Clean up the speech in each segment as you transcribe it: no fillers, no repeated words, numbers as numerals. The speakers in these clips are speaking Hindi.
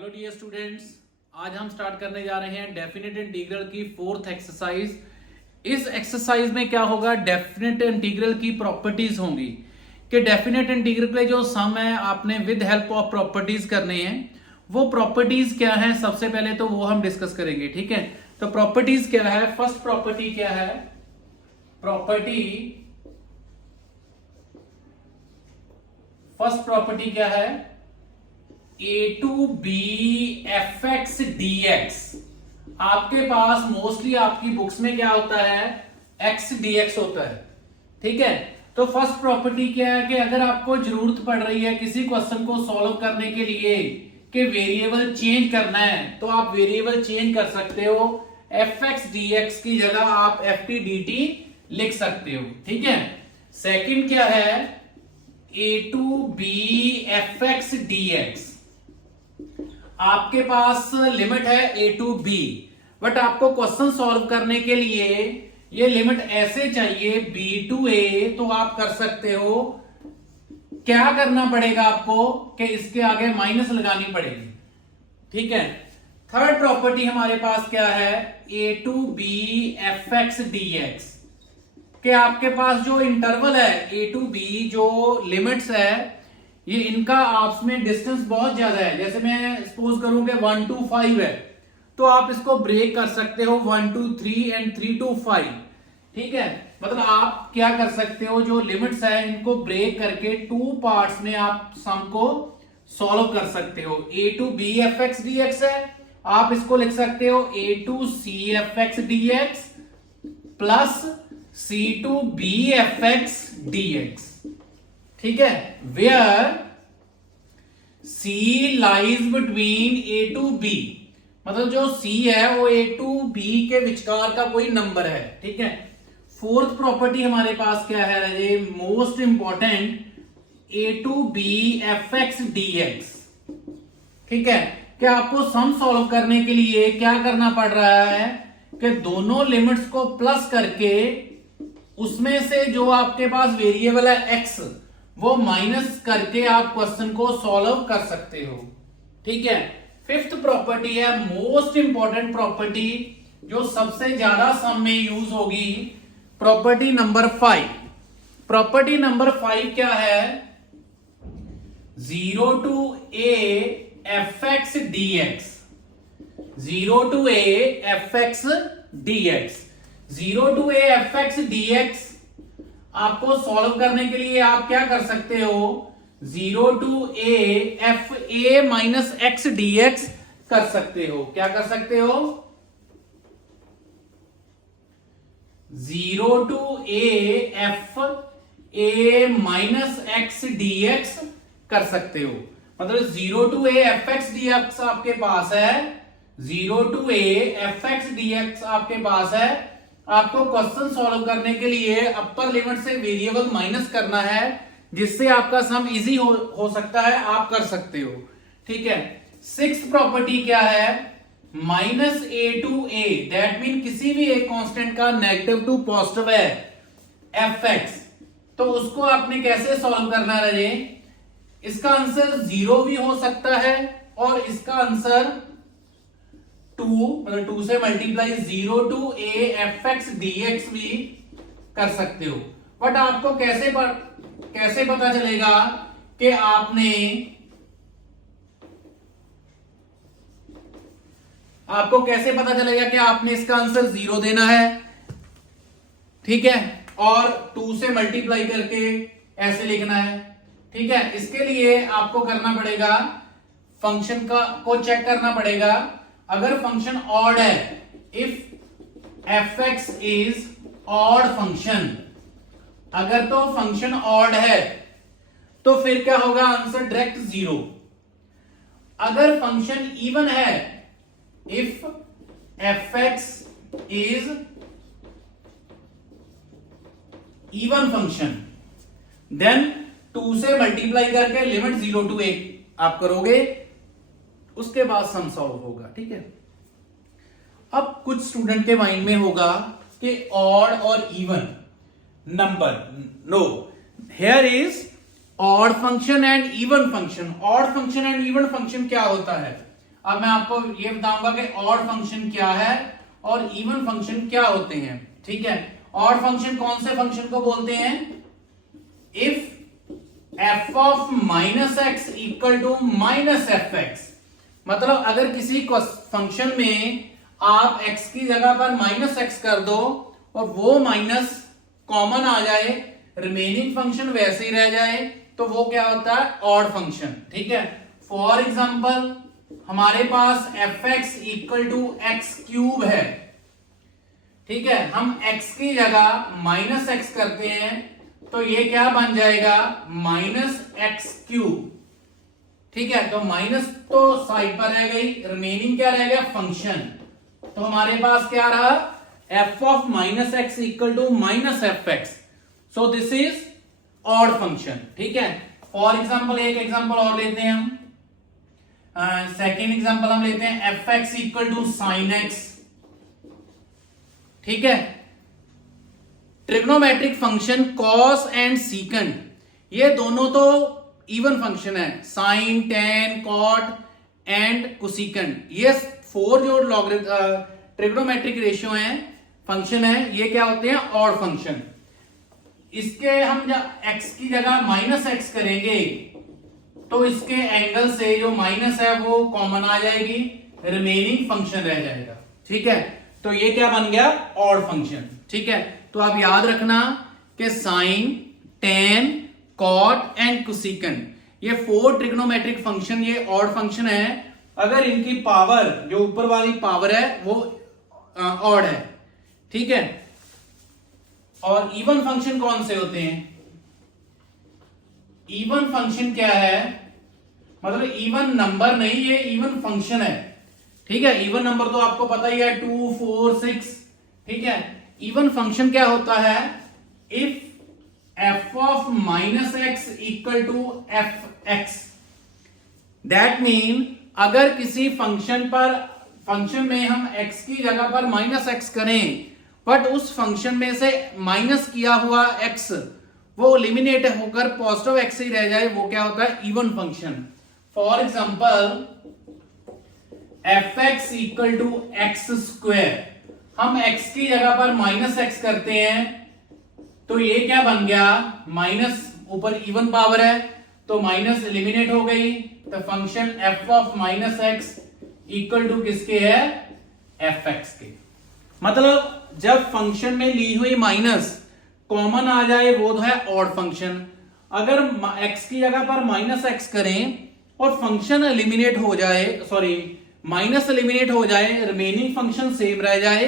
हेलो डियर स्टूडेंट्स, आज हम स्टार्ट करने जा रहे हैं डेफिनेट इंटीग्रल की फोर्थ एक्सरसाइज। इस एक्सरसाइज में क्या होगा, डेफिनेट इंटीग्रल की प्रॉपर्टीज होंगी कि डेफिनेट इंटीग्रल के जो सम है आपने विद हेल्प ऑफ प्रॉपर्टीज करने हैं। वो प्रॉपर्टीज क्या है, सबसे पहले तो वो हम डिस्कस करेंगे। ठीक है, तो प्रॉपर्टीज क्या है। फर्स्ट प्रॉपर्टी क्या है, फर्स्ट प्रॉपर्टी क्या है, a to b f x D x. आपके पास मोस्टली आपकी बुक्स में क्या होता है, एक्स डी एक्स होता है। ठीक है, तो फर्स्ट प्रॉपर्टी क्या है कि अगर आपको जरूरत पड़ रही है किसी क्वेश्चन को सॉल्व करने के लिए कि वेरिएबल चेंज करना है, तो आप वेरिएबल चेंज कर सकते हो। एफ एक्स डी एक्स की जगह आप एफ टी डी टी लिख सकते हो। ठीक है, सेकंड क्या है, a to b f x D x. आपके पास लिमिट है ए टू बी, बट आपको क्वेश्चन सॉल्व करने के लिए ये लिमिट ऐसे चाहिए बी टू ए, तो आप कर सकते हो। क्या करना पड़ेगा आपको कि इसके आगे माइनस लगानी पड़ेगी। ठीक है, थर्ड प्रॉपर्टी हमारे पास क्या है, a to b f x D x. कि आपके पास जो इंटरवल है ए टू बी, जो लिमिट्स है, ये इनका आपस में डिस्टेंस बहुत ज्यादा है। जैसे मैं सपोज करूं कि 1 to 5 है, तो आप इसको ब्रेक कर सकते हो 1 to 3 एंड 3 to 5। ठीक है, मतलब आप क्या कर सकते हो, जो लिमिट्स है इनको ब्रेक करके टू पार्ट्स में आप सम को सॉल्व कर सकते हो। A to b f x D x है, आप इसको लिख सकते हो a to c f x D x plus c to b f x D x. ठीक है, where C lies between a to b, मतलब जो C है वो ए टू बी के विचकार का कोई नंबर है। ठीक है, फोर्थ प्रॉपर्टी हमारे पास क्या है Raje, most important, a to b f x D x. ठीक है, कि आपको सम सॉल्व करने के लिए क्या करना पड़ रहा है कि दोनों लिमिट्स को प्लस करके उसमें से जो आपके पास वेरिएबल है x, वो माइनस करके आप क्वेश्चन को सॉल्व कर सकते हो। ठीक है, फिफ्थ प्रॉपर्टी है मोस्ट इंपॉर्टेंट प्रॉपर्टी, जो सबसे ज्यादा सम में यूज होगी, प्रॉपर्टी नंबर 5। प्रॉपर्टी नंबर 5 क्या है, 0 to a F x D x. 0 to a F x D x, 0 to a F x D X आपको सॉल्व करने के लिए आप क्या कर सकते हो, 0 to a F A minus x D X कर सकते हो। क्या कर सकते हो, 0 to a F A minus x D X कर सकते हो। मतलब 0 to a F x D x आपके पास है, 0 to a F x D x आपके पास है। आपको क्वेश्चन सॉल्व करने के लिए अपर लिमिट से वेरिएबल माइनस करना है, जिससे आपका सम इजी हो सकता है, आप कर सकते हो। ठीक है, सिक्स्थ प्रॉपर्टी क्या है, minus a to a, that mean किसी भी एक कांस्टेंट का नेगेटिव टू पॉजिटिव है एफ एक्स, तो उसको आपने कैसे सॉल्व करना है। इसका आंसर 0 भी हो सकता है और इसका आंसर 2, मतलब 2 से multiply 0 to a F x D x भी कर सकते हो। बट आपको कैसे पता चलेगा कि आपने इसका आंसर 0 देना है। ठीक है, और 2 से मल्टीप्लाई करके ऐसे लिखना है। ठीक है, इसके लिए आपको करना पड़ेगा, फंक्शन को चेक करना पड़ेगा। अगर फंक्शन ऑड है, if f x is odd function, अगर तो फंक्शन ऑड है तो फिर क्या होगा, आंसर डायरेक्ट 0। अगर फंक्शन इवन है, if f x is even function, then 2 से मल्टीप्लाई करके लिमिट 0 टू 1 आप करोगे, उसके बाद सम सॉल्व होगा। ठीक है, अब कुछ स्टूडेंट के माइंड में होगा कि ऑड और even number, no, here is odd function and even function. Odd function and even function क्या होता है, अब मैं आपको ये बताऊंगा कि ऑड फंक्शन क्या है और इवन फंक्शन क्या होते हैं। ठीक है, ऑड फंक्शन कौन से फंक्शन को बोलते हैं? If f of minus x equal to minus f x, मतलब अगर किसी फंक्शन में आप x की जगह पर माइनस एक्स कर दो और वो माइनस कॉमन आ जाए, रिमेनिंग फंक्शन वैसे ही रह जाए, तो वो क्या होता है? Odd function. ठीक है, फॉर एग्जांपल हमारे पास f x equal to x cube है। ठीक है, हम x की जगह माइनस एक्स करते हैं तो ये क्या बन जाएगा? Minus x cube. ठीक है, तो माइनस तो साइड पर रह गई, रिमेनिंग क्या रह गया? फंक्शन। तो हमारे पास क्या रहा? f of minus x equal to minus f x, so this is odd function. ठीक है, फॉर एग्जाम्पल एक एग्जाम्पल और लेते हैं हम, सेकेंड एग्जाम्पल हम लेते हैं f x equal to sine x. ठीक है, trigonometric function cos and secant, ये दोनों तो इवन फंक्शन है, sine, tan, cot and cosecant, ये फोर जो ट्रिग्नोमेट्रिक रेशियो है, फंक्शन है, ये क्या होते हैं? Odd function. इसके हम जब x की जगह माइनस एक्स करेंगे तो इसके एंगल से जो माइनस है वो कॉमन आ जाएगी, रिमेनिंग फंक्शन रह जाएगा। ठीक है, तो ये क्या बन गया? Odd function. ठीक है, तो आप याद रखना कि sign, tan, cot and cosecant, ये फोर ट्रिग्नोमेट्रिक फंक्शन, ये ऑड फंक्शन है अगर इनकी पावर, जो ऊपर वाली पावर है वो ऑड है। ठीक है, और इवन फंक्शन कौन से होते हैं? इवन फंक्शन क्या है? मतलब इवन नंबर नहीं, ये इवन फंक्शन है। ठीक है, इवन नंबर तो आपको पता ही है, 2, 4, 6। ठीक है, इवन फंक्शन क्या होता है? If f of minus x equal to f x, that mean अगर किसी फंक्शन में हम x की जगह पर माइनस एक्स करें बट उस फंक्शन में से माइनस किया हुआ x वो एलिमिनेट होकर पॉजिटिव x ही रह जाए, वो क्या होता है? Even function. For example f x equal to x square, हम x की जगह पर माइनस एक्स करते हैं तो ये क्या बन गया? माइनस, ऊपर इवन पावर है तो माइनस एलिमिनेट हो गई, तो function f of minus x equal to किसके है? एफ एक्स के। मतलब जब फंक्शन में ली हुई माइनस कॉमन आ जाए वो है ऑड फंक्शन। अगर x की जगह पर माइनस एक्स करें और फंक्शन एलिमिनेट हो जाए, सॉरी माइनस एलिमिनेट हो जाए, रिमेनिंग फंक्शन सेम रह जाए,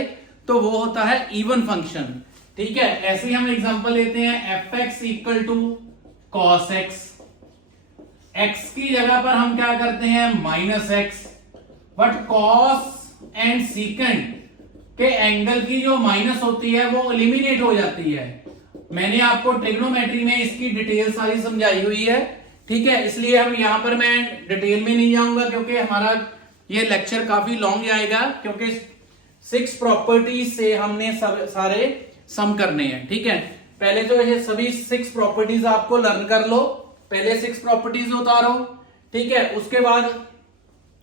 तो वो होता है इवन फंक्शन। ठीक है, ऐसे ही हम एग्जांपल लेते हैं f x equal to cos x, x की जगह पर हम क्या करते हैं? Minus x, but cos and secant के एंगल की जो माइनस होती है वो एलिमिनेट हो जाती है। मैंने आपको ट्रिग्नोमेट्री में इसकी डिटेल सारी समझाई हुई है। ठीक है, इसलिए हम यहां पर मैं डिटेल में नहीं जाऊंगा क्योंकि हमारा ये लेक्चर काफी लॉन्ग जाएगा, क्योंकि 6 प्रॉपर्टीज से हमने सारे सम करने हैं। ठीक है, पहले तो ये सभी 6 प्रॉपर्टीज आपको लर्न कर लो, पहले 6 प्रॉपर्टीज उतारो। ठीक है, उसके बाद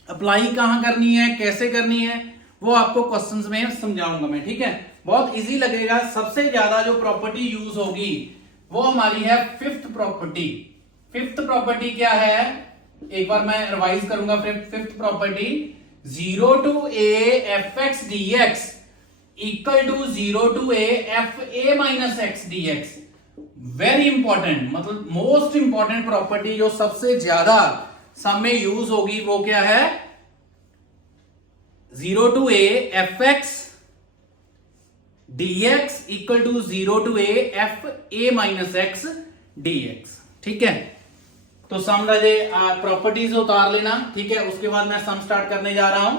अप्लाई कहां करनी है, कैसे करनी है, वो आपको क्वेश्चंस में समझाऊंगा मैं। ठीक है, बहुत इजी लगेगा। सबसे ज्यादा जो प्रॉपर्टी यूज होगी वो हमारी है फिफ्थ प्रॉपर्टी। फिफ्थ प्रॉपर्टी क्या है? एक बार मैं रिवाइज करूंगा। Fifth property, 0 to a F x D x equal to 0 to a F A minus x D x. Very important, मतलब मोस्ट इंपॉर्टेंट प्रॉपर्टी जो सबसे ज्यादा सम में यूज होगी वो क्या है? 0 to a F x dx equal to 0 to a F A minus x dx। ठीक है, तो सम राजे प्रॉपर्टीज उतार लेना। ठीक है, उसके बाद मैं सम स्टार्ट करने जा रहा हूं।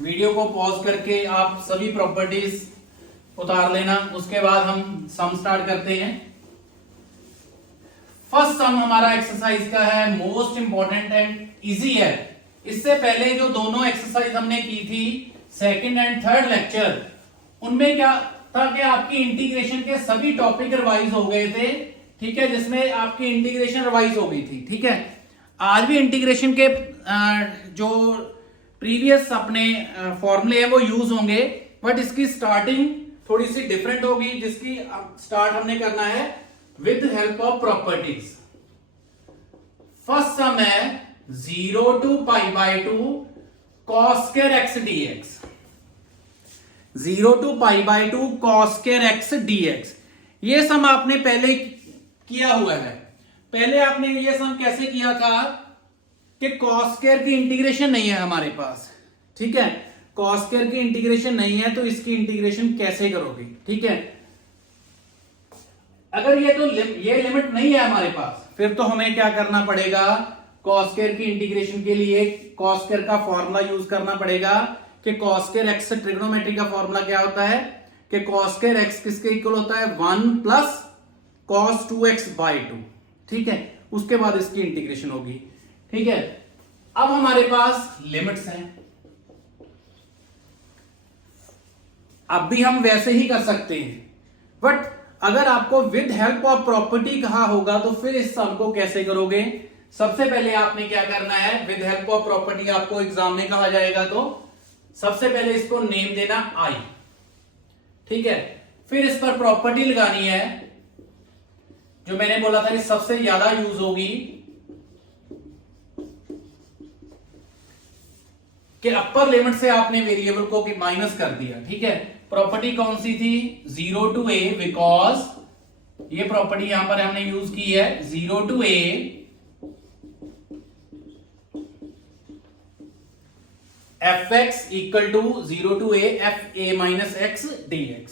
वीडियो को पॉज करके आप सभी प्रॉपर्टीज उतार लेना, उसके बाद हम सम स्टार्ट करते हैं। फर्स्ट सम हमारा एक्सरसाइज का है, मोस्ट इंपॉर्टेंट एंड इजी है। इससे पहले जो दोनों एक्सरसाइज हमने की थी सेकंड एंड थर्ड लेक्चर, उनमें क्या था कि आपकी इंटीग्रेशन के सभी टॉपिक रिवाइज हो गए थे। ठीक है, जिसमें आपकी इंटीग्रेशन रिवाइज हो गई थी। ठीक है, आज भी इंटीग्रेशन के जो प्रीवियस अपने फॉर्मूले हैं वो यूज होंगे, बट इसकी स्टार्टिंग थोड़ी सी डिफरेंट होगी, जिसकी स्टार्ट हमने करना है with help of properties. First sum है 0 to π/2 cos square x dx। 0 to π/2 cos square x dx, ये सम आपने पहले किया हुआ है। पहले आपने ये सम कैसे किया था कि cos square की इंटीग्रेशन नहीं है हमारे पास। ठीक है, cos square की इंटीग्रेशन नहीं है, तो इसकी इंटीग्रेशन कैसे करोगे? ठीक है, अगर ये लिमिट नहीं है हमारे पास, फिर तो हमें क्या करना पड़ेगा? cos square की इंटीग्रेशन के लिए cos square का फॉर्मूला यूज करना पड़ेगा कि cos square x, ट्रिग्नोमेट्री का फॉर्मूला क्या होता है कि cos square x किसके इक्वल होता है? 1 प्लस cos 2x/2। ठीक है, उसके बाद इसकी इंटीग्रेशन होगी। ठीक है, अब हमारे पास लिमिट्स हैं, अब भी हम वैसे ही कर सकते हैं, बट अगर आपको विद हेल्प ऑफ प्रॉपर्टी कहा होगा तो फिर इस सम को कैसे करोगे? सबसे पहले आपने क्या करना है, विद हेल्प ऑफ प्रॉपर्टी आपको एग्जाम में कहा जाएगा तो सबसे पहले इसको नेम देना आई। ठीक है, फिर इस पर प्रॉपर्टी लगानी है, जो मैंने बोला था कि सबसे ज्यादा यूज होगी, कि अपर लिमिट से आपने वेरिएबल को माइनस कर दिया। ठीक है, प्रॉपर्टी कौन सी थी? 0 to a, बिकॉज ये प्रॉपर्टी यहां पर हमने यूज की है 0 to a fx equal to 0 to a fa minus x dx।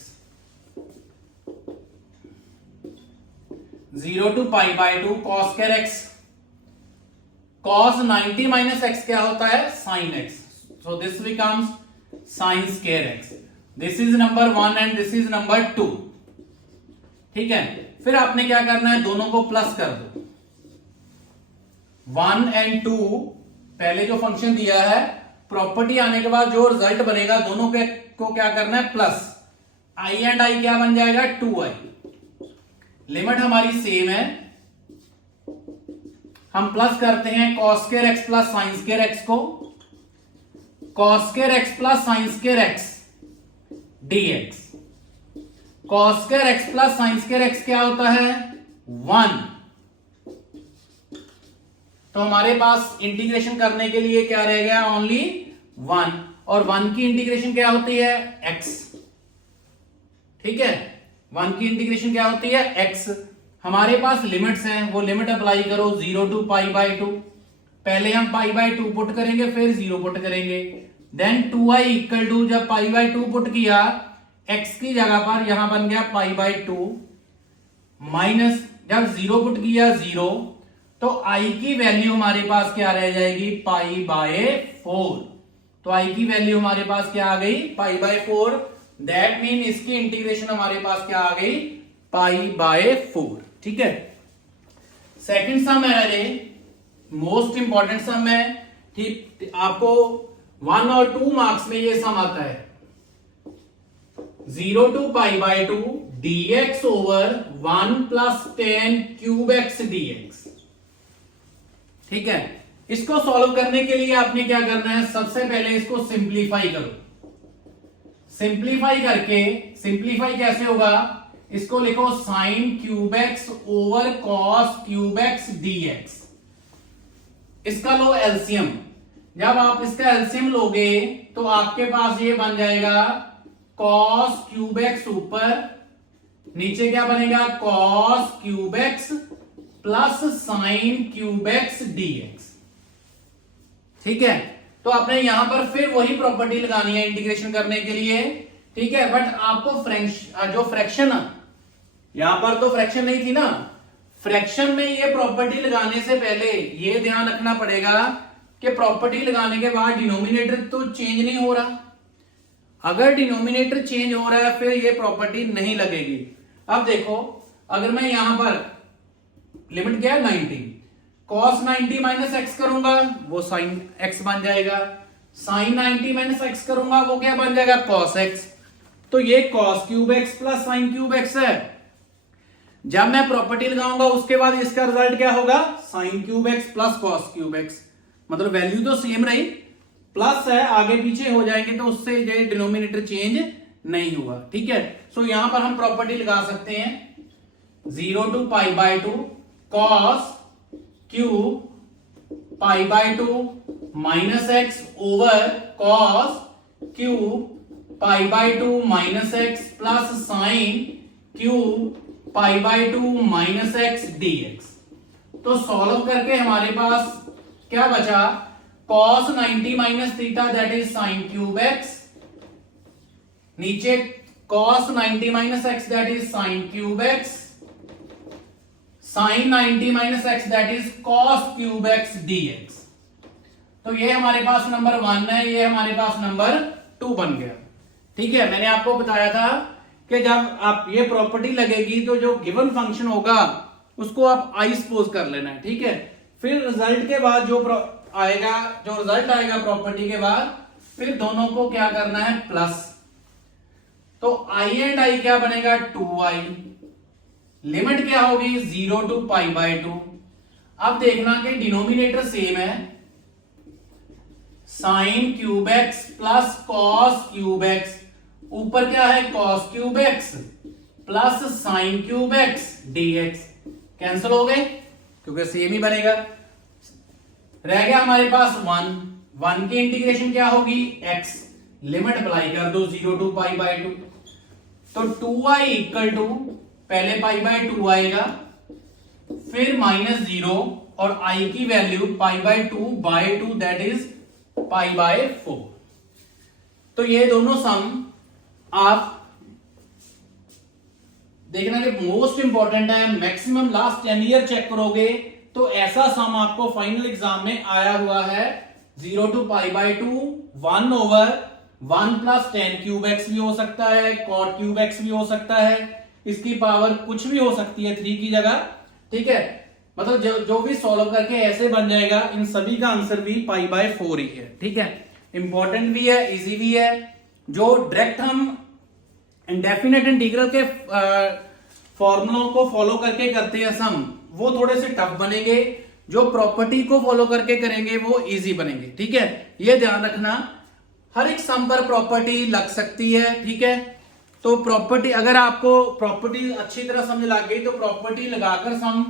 0 to π/2 cos square x, cos 90 minus x क्या होता है? sin x, so this becomes sin square x। This is number 1 and this is number 2। ठीक है, फिर आपने क्या करना है? दोनों को प्लस कर दो। 1 and 2 पहले जो फंक्शन दिया है, प्रॉपर्टी आने के बाद जो रिजल्ट बनेगा दोनों को क्या करना है? प्लस। i एंड i क्या बन जाएगा? 2i। लिमिट हमारी सेम है, हम प्लस करते हैं cos square x plus sin square x को, cos square x plus sin square x dx। cos square x plus sin square x क्या होता है? 1। तो हमारे पास इंटीग्रेशन करने के लिए क्या रह गया? ओनली 1, और 1 की इंटीग्रेशन क्या होती है? x। ठीक है, 1 की इंटीग्रेशन क्या होती है? x। हमारे पास लिमिट्स हैं, वो लिमिट अप्लाई करो 0 to π/2। पहले हम π/2 पुट करेंगे, फिर 0 पुट करेंगे, देन 2i इक्वल टू, जब π/2 पुट किया x की जगह पर यहां बन गया π/2 माइनस, जब 0 पुट किया 0, तो i की वैल्यू हमारे पास क्या रह जाएगी? π/4। तो i की वैल्यू हमारे पास क्या आ गई? π/4। दैट मीन इसकी इंटीग्रेशन हमारे पास क्या आ गई? π/4। ठीक है, सेकंड सम है, मोस्ट इंपॉर्टेंट सम है। ठीक, आपको 1 और 2 मार्क्स में ये सम आता है। 0 to π/2 dx over 1 plus 10 cube x dx। ठीक है, इसको सॉल्व करने के लिए आपने क्या करना है? सबसे पहले इसको सिंप्लीफाई करो। सिंप्लीफाई करके, सिंप्लीफाई कैसे होगा? इसको लिखो sin cube x over cos cube x dx। इसका लो एलसीएम। जब आप इसका एलसीएम लोगे तो आपके पास ये बन जाएगा cos क्यूब x ऊपर, नीचे क्या बनेगा? cos cube x plus sin cube x dx। ठीक है, तो आपने यहां पर फिर वही प्रॉपर्टी लगानी है इंटीग्रेशन करने के लिए। ठीक है, बट आपको जो फ्रैक्शन, यहां पर तो फ्रैक्शन नहीं थी ना, फ्रैक्शन में ये प्रॉपर्टी लगाने से पहले ये ध्यान रखना पड़ेगा कि प्रॉपर्टी लगाने के बाद डिनोमिनेटर तो चेंज नहीं हो रहा। अगर डिनोमिनेटर चेंज हो रहा है फिर ये प्रॉपर्टी नहीं लगेगी। अब देखो, अगर मैं यहां पर लिमिट क्या है? 90, cos 90 माइनस एक्स करूंगा वो sin x बन जाएगा, sin 90 माइनस एक्स करूंगा वो क्या बन जाएगा? cos x। तो ये cos cube x plus sin cube x है। जब मैं प्रॉपर्टी लगाऊंगा उसके बाद इसका रिजल्ट क्या होगा, sign cube x plus cos cube x, मतलब वैल्यू तो सेम रही, प्लस है, आगे पीछे हो जाएंगे तो उससे ये डिनोमिनेटर चेंज नहीं हुआ। ठीक है, सो यहां पर हम प्रॉपर्टी लगा सकते हैं 0 to π/2 cos cube π/2 minus x over cos cube π/2 minus x plus sine cube π/2 minus x dx। तो सॉल्व करके हमारे पास क्या बचा, cos 90 minus theta that is sine cube x, नीचे cos 90 minus x that is sine cube x, sine 90 minus x that is cos cube x dx। तो ये हमारे पास नंबर 1 है, ये हमारे पास नंबर 2 बन गया। ठीक है, मैंने आपको बताया था कि जब आप ये प्रॉपर्टी लगेगी तो जो गिवन फंक्शन होगा उसको आप आई सपोज कर लेना है। ठीक है, फिर रिजल्ट के बाद जो रिजल्ट आएगा प्रॉपर्टी के बाद, फिर दोनों को क्या करना है, प्लस। तो i एंड i क्या बनेगा, 2i, लिमिट क्या होगी 0 to π/2। अब देखना कि डिनोमिनेटर सेम है, sign cube x plus cos cube x, ऊपर क्या है cos cube x plus sine cube x dx, cancel हो गए क्योंकि सेम ही बनेगा। रह गया हमारे पास 1 की इंटीग्रेशन क्या होगी, x, लिमिट अप्लाई कर दो 0 to π/2, तो 2i इक्वल टू पहले π/2 आएगा, फिर -0 और i की वैल्यू π/2 दैट इज π/4। तो ये दोनों सम आप देखना कि मोस्ट इंपॉर्टेंट है, मैक्सिमम लास्ट 10 ईयर चेक करोगे तो ऐसा सम आपको फाइनल एग्जाम में आया हुआ है 0 to π/2 1 over 1 plus tan cube x भी हो सकता है, cot क्यूब एक्स भी हो सकता है, इसकी पावर कुछ भी हो सकती है 3 की जगह। ठीक है, मतलब जो भी सॉल्व करके ऐसे बन जाएगा, इन सभी का आंसर भी π/4 ही है। ठीक है, इंपॉर्टेंट भी है, इजी भी है। जो डायरेक्ट हम इंडेफिनेट इंटीग्रल के फॉर्मूलों को फॉलो करके करते हैं सम, वो थोड़े से टफ बनेंगे, जो प्रॉपर्टी को फॉलो करके करेंगे वो इजी बनेंगे। ठीक है, ये ध्यान रखना, हर एक सम पर प्रॉपर्टी लग सकती है। ठीक है, तो प्रॉपर्टी अगर आपको प्रॉपर्टी अच्छी तरह समझ लग गई तो प्रॉपर्टी लगाकर सम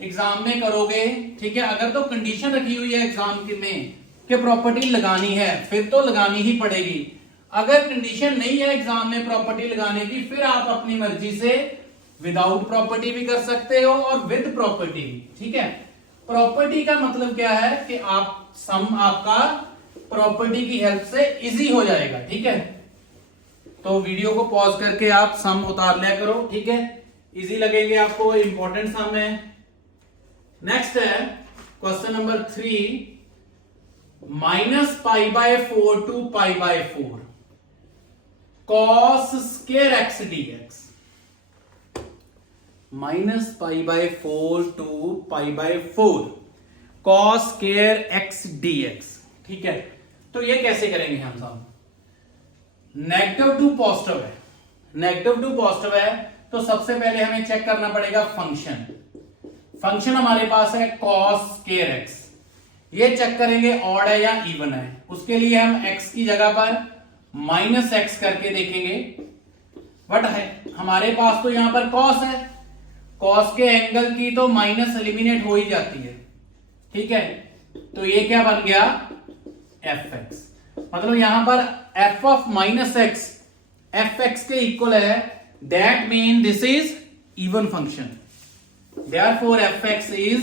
एग्जाम में करोगे। ठीक है, अगर तो कंडीशन रखी हुई है एग्जाम में कि प्रॉपर्टी लगानी है, फिर तो लगानी ही पड़ेगी। अगर कंडीशन नहीं है एग्जाम में प्रॉपर्टी लगाने की, फिर आप अपनी मर्जी से विदाउट प्रॉपर्टी भी कर सकते हो और विद प्रॉपर्टी भी। ठीक है, प्रॉपर्टी का मतलब क्या है कि आप सम आपका प्रॉपर्टी की हेल्प से इजी हो जाएगा। ठीक है, तो वीडियो को पॉज करके आप सम उतार लिया करो। ठीक है, इजी लगेंगे आपको, इंपॉर्टेंट सम है। नेक्स्ट है question number 3, -π/4 to π/4 cos square x dx, -π/4 to π/4 cos square x dx। ठीक है, तो ये कैसे करेंगे हम सब, नेगेटिव टू पॉजिटिव है, नेगेटिव टू पॉजिटिव है, तो सबसे पहले हमें चेक करना पड़ेगा फंक्शन। फंक्शन हमारे पास है cos स्क्वायर x, ये चेक करेंगे ऑड है या इवन है। उसके लिए हम x की जगह पर -x करके देखेंगे, बट हमारे पास तो यहां पर cos है, cos के एंगल की तो माइनस एलिमिनेट हो ही जाती है। ठीक है, तो ये क्या बन गया fx, मतलब यहां पर f of -x fx के इक्वल है, that mean this is even function, therefore fx is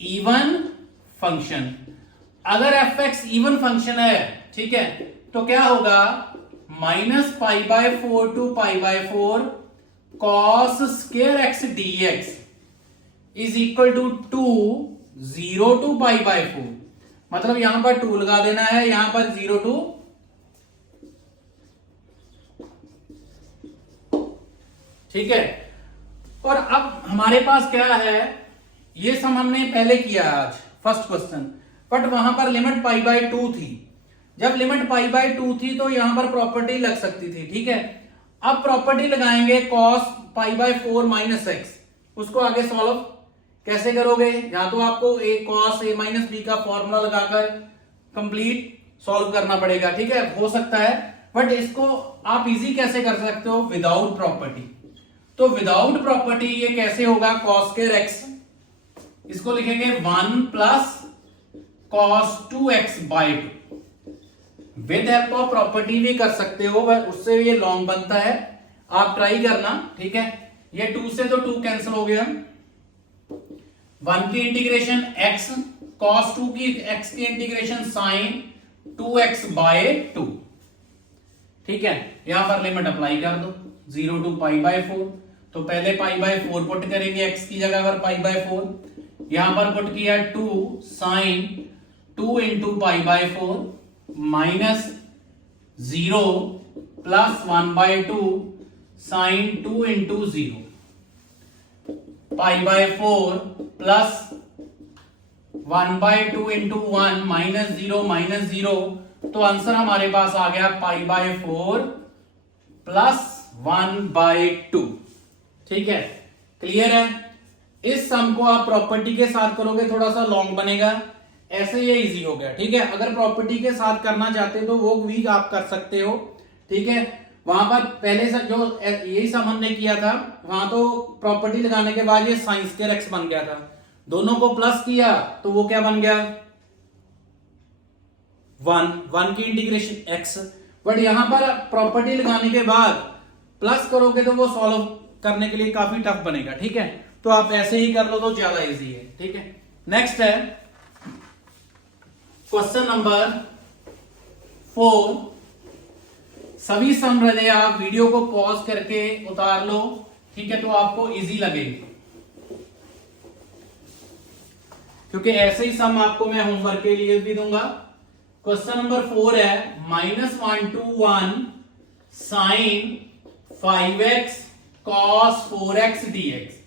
even function. अगर fx इवन फंक्शन है, ठीक है, तो क्या होगा, -π/4 to π/4 cos square x dx is equal to 0 to π/4, मतलब यहां पर 2 लगा देना है, यहां पर 0 to, ठीक है। और अब हमारे पास क्या है, ये सम हमने पहले किया आज फर्स्ट क्वेश्चन, बट वहां पर लिमिट π/2 थी। जब लिमिट π/2 थी तो यहां पर प्रॉपर्टी लग सकती थी। ठीक है, अब प्रॉपर्टी लगाएंगे cos pi by 4 minus x, उसको आगे सॉल्व कैसे करोगे? या तो आपको a cos a minus b का फॉर्मूला लगाकर कंप्लीट सॉल्व करना पड़ेगा, ठीक है, हो सकता है, बट इसको आप इजी कैसे कर सकते हो? Without property. तो विदाउट प्रॉपर्टी ये कैसे होगा? cos स्क्वायर x, इसको लिखेंगे 1 plus cos 2x by 2। With help of property भी कर सकते हो, उससे ये लॉन्ग बनता है, आप ट्राई करना, ठीक है। ये 2 से तो 2 कैंसिल हो गया, 1 की इंटीग्रेशन x, cos 2 की x की इंटीग्रेशन sin 2x बाय 2, ठीक है। यहां पर लिमिट अप्लाई कर दो 0 टू पाई बाय 4। तो पहले पाई बाय 4 पुट करेंगे x की जगह पर पाई बाय 4, यहां पर पुट किया 2 sin 2 into pi by 4 minus 0 plus 1 by 2 sin 2 into 0 pi by 4 plus 1 by 2 into 1 minus 0, तो आंसर हमारे पास आ गया पाई बाय 4 प्लस 1 बाय 2, ठीक है। क्लियर है? इस सम को आप प्रॉपर्टी के साथ करोगे थोड़ा सा लॉन्ग बनेगा, ऐसे ये इजी हो गया, ठीक है। अगर प्रॉपर्टी के साथ करना चाहते हो तो वो भी आप कर सकते हो, ठीक है। वहां पर पहले से जो यही सम हमने किया था, वहां तो प्रॉपर्टी लगाने के बाद ये sin स्क्वायर x बन गया था, दोनों को प्लस किया तो वो क्या बन गया? 1 की इंटीग्रेशन x। बट यहां पर प्रॉपर्टी लगाने के बाद प्लस करोगे तो वो सॉल्व करने के लिए काफी टफ बनेगा, ठीक है। तो आप ऐसे ही कर लो तो ज्यादा इजी है, ठीक है। नेक्स्ट है क्वेश्चन नंबर 4। सभी सम रहे आप वीडियो को पॉज करके उतार लो, ठीक है, तो आपको इजी लगेगी, क्योंकि ऐसे ही सम आपको मैं होमवर्क के लिए भी दूंगा। क्वेश्चन नंबर 4 है -1 to 1 sin 5x cos 4x dx।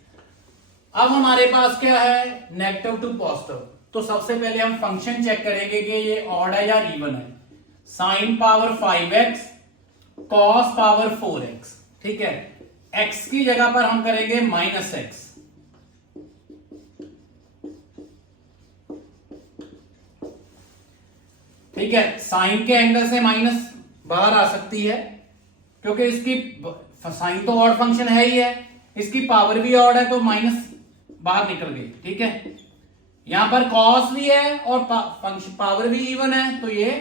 अब हमारे पास क्या है? Negative to positive. तो सबसे पहले हम फंक्शन चेक करेंगे कि ये ऑड है या इवन है। sin power 5x cos power 4x, ठीक है। x की जगह पर हम करेंगे -x, ठीक है। साइन के एंगल से माइनस बाहर आ सकती है, क्योंकि इसकी साइन तो ऑड फंक्शन है ही है, इसकी पावर भी ऑड है, तो माइनस बाहर निकल गई, ठीक है। यहां पर कॉस भी है और पावर भी इवन है, तो ये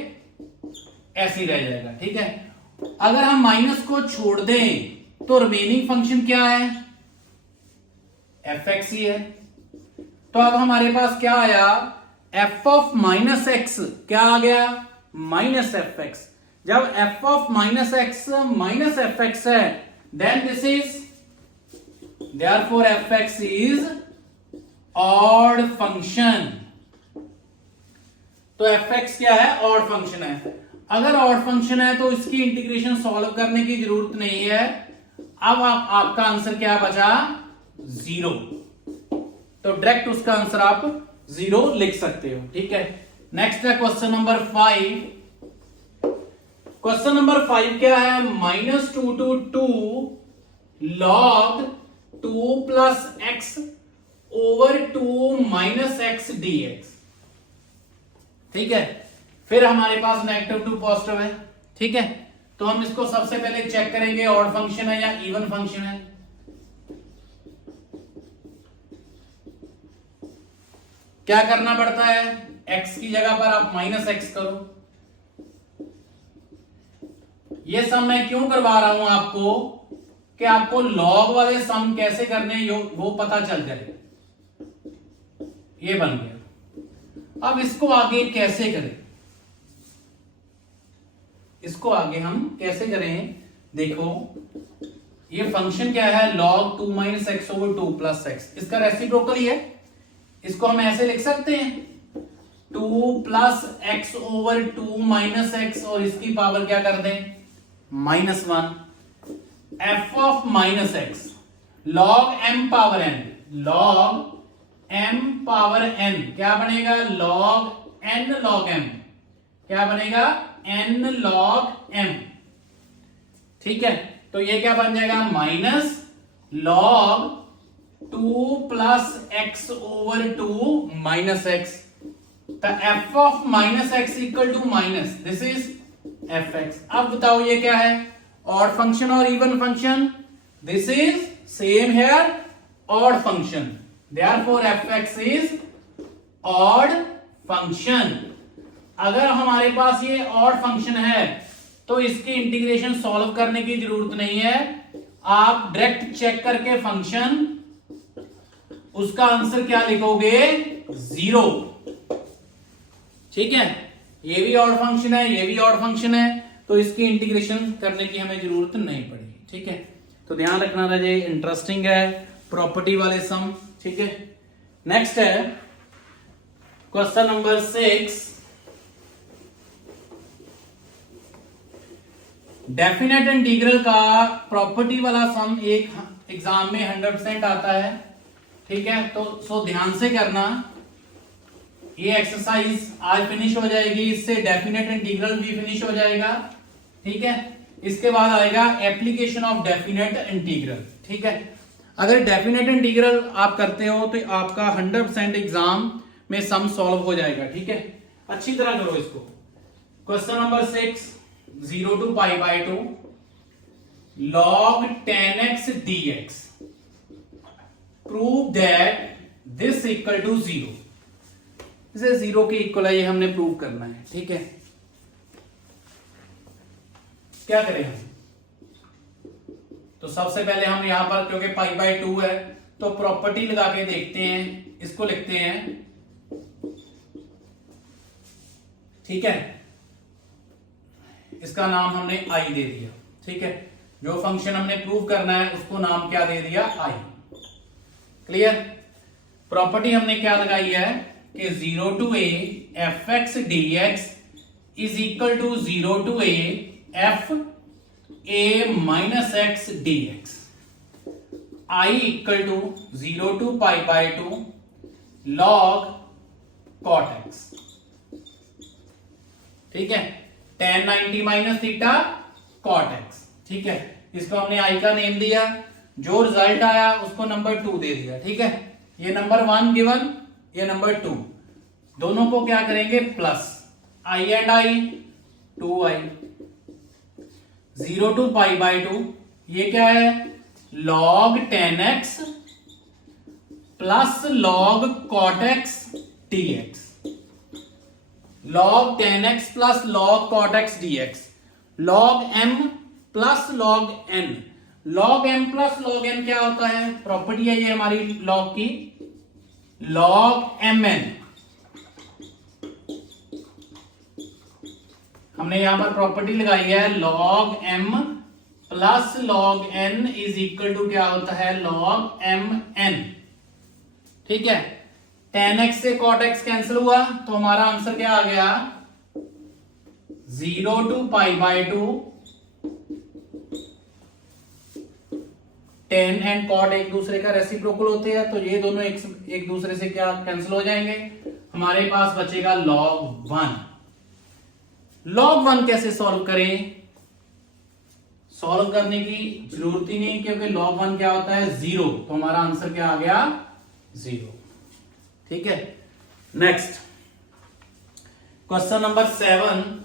ऐसे ही रह जाएगा, ठीक है। अगर हम माइनस को छोड़ दें तो रिमेनिंग फंक्शन क्या है? fx ही है। तो अब हमारे पास क्या आया? f ऑफ माइनस एक्स क्या आ गया? Minus f x. जब f of minus x minus f x है, then this is therefore fx is odd function. तो fx क्या है? ऑड फंक्शन है। अगर ऑड फंक्शन है तो इसकी इंटीग्रेशन सॉल्व करने की जरूरत नहीं है। अब आपका आंसर क्या बचा? 0। तो डायरेक्ट उसका आंसर आप 0 लिख सकते हो, ठीक है। नेक्स्ट है क्वेश्चन नंबर 5। क्वेश्चन नंबर 5 क्या है? -2 to 2 log 2 plus x over 2 minus x dx, ठीक है। फिर हमारे पास नेगेटिव टू पॉजिटिव है, ठीक है। तो हम इसको सबसे पहले चेक करेंगे ऑड फंक्शन है या इवन फंक्शन है। क्या करना पड़ता है? x की जगह पर आप -x करो। ये सम मैं क्यों करवा रहा हूं आपको, कि आपको लॉग वाले सम कैसे करने वो पता चल जाए। ये बन गया। अब इसको आगे कैसे करें? इसको आगे हम कैसे करें? देखो, ये फंक्शन क्या है? log 2 minus x over 2 plus x. इसका रेसिप्रोकल ही है। इसको हम ऐसे लिख सकते हैं 2 plus x over 2 minus x, और इसकी पावर क्या कर दें? -1। f of minus x log m power n, log m power n क्या बनेगा? log n log m क्या बनेगा? n log m, ठीक है। तो ये क्या बन जाएगा, minus log 2 plus x over 2 minus x. तो f of minus x equal to minus this is f x. अब बताओ ये क्या है, ऑड फंक्शन और even function? This is same here, odd function, therefore f x is odd function. अगर हमारे पास ये ऑड फंक्शन है तो इसकी इंटीग्रेशन सॉल्व करने की जरूरत नहीं है, आप डायरेक्ट चेक करके फंक्शन उसका आंसर क्या लिखोगे, 0। ठीक है, ये भी ऑड फंक्शन है, ये भी ऑड फंक्शन है, तो इसकी इंटीग्रेशन करने की हमें जरूरत नहीं पड़ेगी। ठीक है, तो ध्यान रखना रहे, इंटरेस्टिंग है प्रॉपर्टी वाले सम। ठीक है, नेक्स्ट है क्वेश्चन नंबर 6। डेफिनेट इंटीग्रल का प्रॉपर्टी वाला सम एक एग्जाम में 100% आता है। ठीक है, तो सो ध्यान से करना, ये एक्सरसाइज आज फिनिश हो जाएगी, इससे डेफिनेट इंटीग्रल भी फिनिश हो जाएगा। ठीक है, इसके बाद आएगा एप्लीकेशन ऑफ डेफिनेट इंटीग्रल। ठीक है, अगर डेफिनेट इंटीग्रल आप करते हो तो आपका 100% एग्जाम में सम सॉल्व हो जाएगा। ठीक है, अच्छी तरह करो इसको। Question number 6, 0 to pi by 2 log 10x dx prove that this equal to 0। इसे 0 के इक्वल है, ये हमने प्रूव करना है। ठीक है, क्या करें हम? तो सबसे पहले हम यहां पर, क्योंकि पाई बाय 2 है, तो प्रॉपर्टी लगा के देखते हैं, इसको लिखते हैं। ठीक है, इसका नाम हमने i दे दिया। ठीक है, जो फंक्शन हमने प्रूव करना है उसको नाम क्या दे दिया, i। क्लियर? प्रॉपर्टी हमने क्या लगाई है कि 0 to a fx dx is equal to 0 to a f a minus x dx। i equal to 0 to pi by 2 log cot x। ठीक है, tan 90 minus theta cot x। ठीक है, इसको हमने i का नेम दिया, जो रिजल्ट आया उसको नंबर 2 दे दिया। ठीक है, ये नंबर 1 गिवन, ये नंबर 2, दोनों को क्या करेंगे, plus i and i 2i। 0 to pi by 2 ये क्या है, log 10x plus log cot x dx। log 10x plus log cot x dx, log m plus log n। log m plus log n क्या होता है, प्रॉपर्टी है ये हमारी log की, log mn। हमने यहां पर प्रॉपर्टी लगाई है log m plus log n is equal to क्या होता है, log mn। ठीक है, tan x से cot x कैंसिल हुआ, तो हमारा आंसर क्या आ गया, 0 to pi by 2 tan and cot एक दूसरे का रेसिप्रोकल होते हैं, तो ये दोनों एक दूसरे से क्या कैंसिल हो जाएंगे, हमारे पास बचेगा log 1। log 1 कैसे सॉल्व करें, सॉल्व करने की जरूरत ही नहीं, क्योंकि log 1 क्या होता है, 0, तो हमारा आंसर क्या आ गया, 0। ठीक है, नेक्स्ट क्वेश्चन नंबर 7।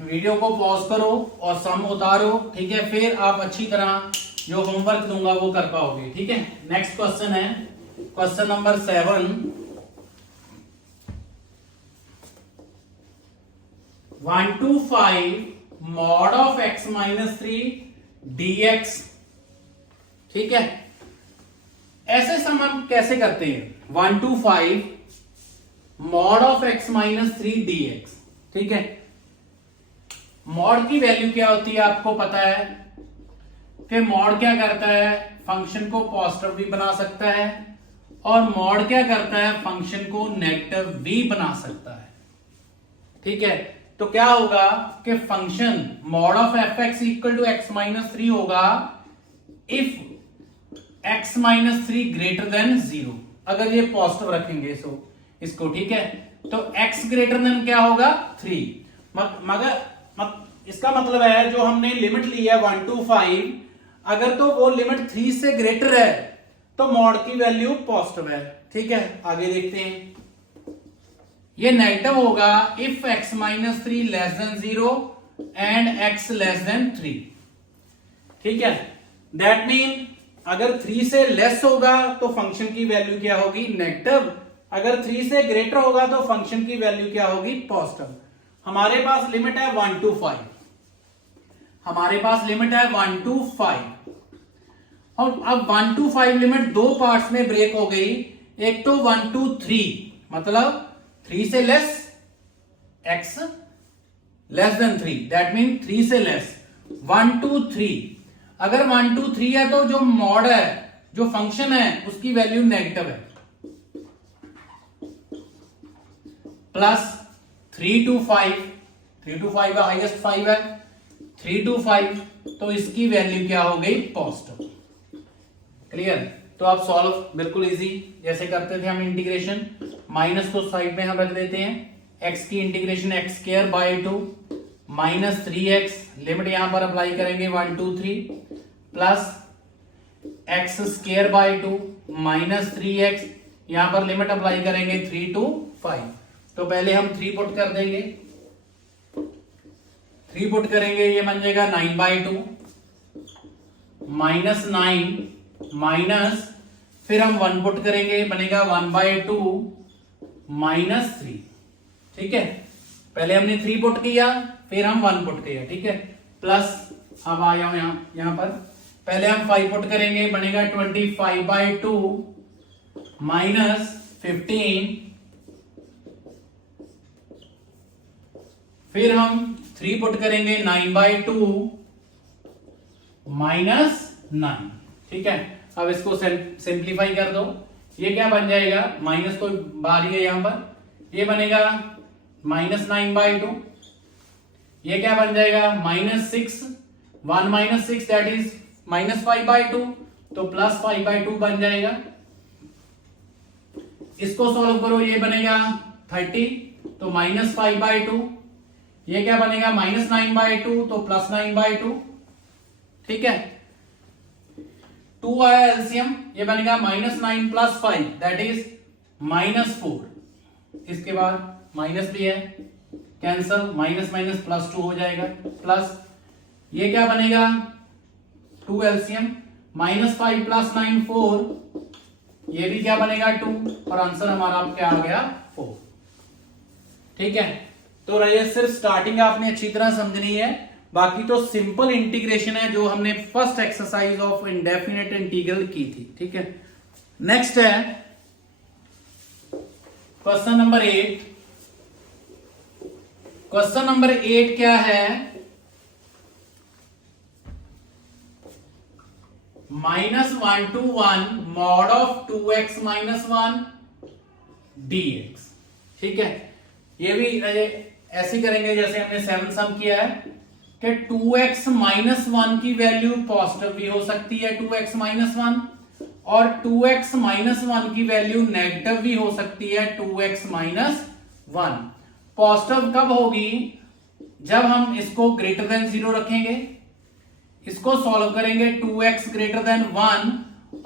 वीडियो को पॉज करो और सम उतारो। ठीक है, फिर आप अच्छी तरह जो होमवर्क दूंगा वो कर पाओगे। ठीक है, नेक्स्ट क्वेश्चन है question number 7। 1 to 5 mod of x minus 3 dx। ठीक है, ऐसे सम हम कैसे करते हैं, 1 to 5 mod of x minus 3 dx। ठीक है, मॉड की वैल्यू क्या होती है आपको पता है कि मॉड क्या करता है, फंक्शन को पॉजिटिव भी बना सकता है, और मॉड क्या करता है, फंक्शन को नेगेटिव भी बना सकता है। ठीक है, तो क्या होगा कि function mod of f x equal to x minus 3 होगा if x minus 3 greater than 0, अगर ये पॉजिटिव रखेंगे इसको। ठीक है, तो x ग्रेटर देन क्या होगा, 3। इसका मतलब है जो हमने लिमिट ली है 1 to 5, अगर तो वो लिमिट 3 से ग्रेटर है तो मॉड की वैल्यू पॉजिटिव है। ठीक है, आगे देखते हैं। ये नेगेटिव होगा if x minus 3 less than 0 and x less than 3। ठीक है, दैट मीन अगर 3 से लेस होगा तो फंक्शन की वैल्यू क्या होगी? नेगेटिव। अगर 3 से ग्रेटर होगा तो फंक्शन की वैल्यू क्या होगी? पॉजिटिव। हमारे पास लिमिट है 1 to 5, हमारे पास लिमिट है 1 to 5। और अब 1 to 5 लिमिट दो पार्ट्स में ब्रेक हो गई। एक तो 1 to 3, मतलब 3 से less, x less than 3, that mean 3 से लेस। 1 to 3, अगर 1 to 3 है तो जो मॉड है, जो फंक्शन है, उसकी वैल्यू नेगेटिव है। प्लस 3 to 5, 3 to 5 है, हाईएस्ट 5 है, 3 to 5, तो इसकी वैल्यू क्या हो गई? पॉजिटिव। क्लियर? तो आप सॉल्व बिल्कुल इजी जैसे करते थे हम इंटीग्रेशन, माइनस को साइड में हम रख देते हैं, x की integration x square by 2 minus 3x, limit यहां पर अप्लाई करेंगे 1 to 3, plus x square by 2 minus 3x, यहां पर लिमिट अप्लाई करेंगे 3 to 5। तो पहले हम 3 पुट कर देंगे, 3 पुट करेंगे, ये बन जाएगा 9/2 माइनस 9 माइनस, फिर हम 1 पुट करेंगे, बनेगा 1/2 माइनस 3। ठीक है, पहले हमने 3 पुट किया, फिर हम 1 पुट किया। ठीक है, प्लस अब आया हूं यहां पर, पहले हम 5 पुट करेंगे, बनेगा 25/2 माइनस 15, फिर हम 3 पुट करेंगे 9/2 माइनस 9। ठीक है, अब इसको सिंप्लीफाई कर दो, ये क्या बन जाएगा? माइनस तो बाहर ही है यहां पर, ये बनेगा माइनस 9/2, ये क्या बन जाएगा? -6, 1 माइनस 6 दैट इज -5/2, तो प्लस 5/2 बन जाएगा। इसको सॉल्व करो, ये बनेगा 30, तो -5/2, ये क्या बनेगा? -9/2, तो प्लस 9/2। ठीक है, 2 आया एलसीएम, ये बनेगा -9 प्लस 5 दैट इज -4। इसके बाद माइनस भी है, कैंसल, माइनस माइनस प्लस 2 हो जाएगा, प्लस ये क्या बनेगा? 2 एलसीएम, -5 प्लस 9 4, ये भी क्या बनेगा? 2, और आंसर हमारा क्या आ गया? 4। ठीक है, तो रहिए सिर्फ स्टार्टिंग आपने अच्छी तरह समझनी है, बाकी तो सिंपल इंटीग्रेशन है जो हमने first exercise of indefinite integral की थी। ठीक है, नेक्स्ट है क्वेश्चन नंबर 8। क्वेश्चन नंबर 8 क्या है? -1 to 1 mod of 2x minus 1 dx। ठीक है, ये भी ऐसे करेंगे जैसे हमने 7 सम किया है कि 2x माइनस 1 की वैल्यू पॉजिटिव भी हो सकती है, 2x माइनस 1, और 2x माइनस 1 की वैल्यू नेगेटिव भी हो सकती है, 2x माइनस 1। पॉजिटिव कब होगी? जब हम इसको ग्रेटर देन 0 रखेंगे, इसको सॉल्व करेंगे, 2x ग्रेटर देन 1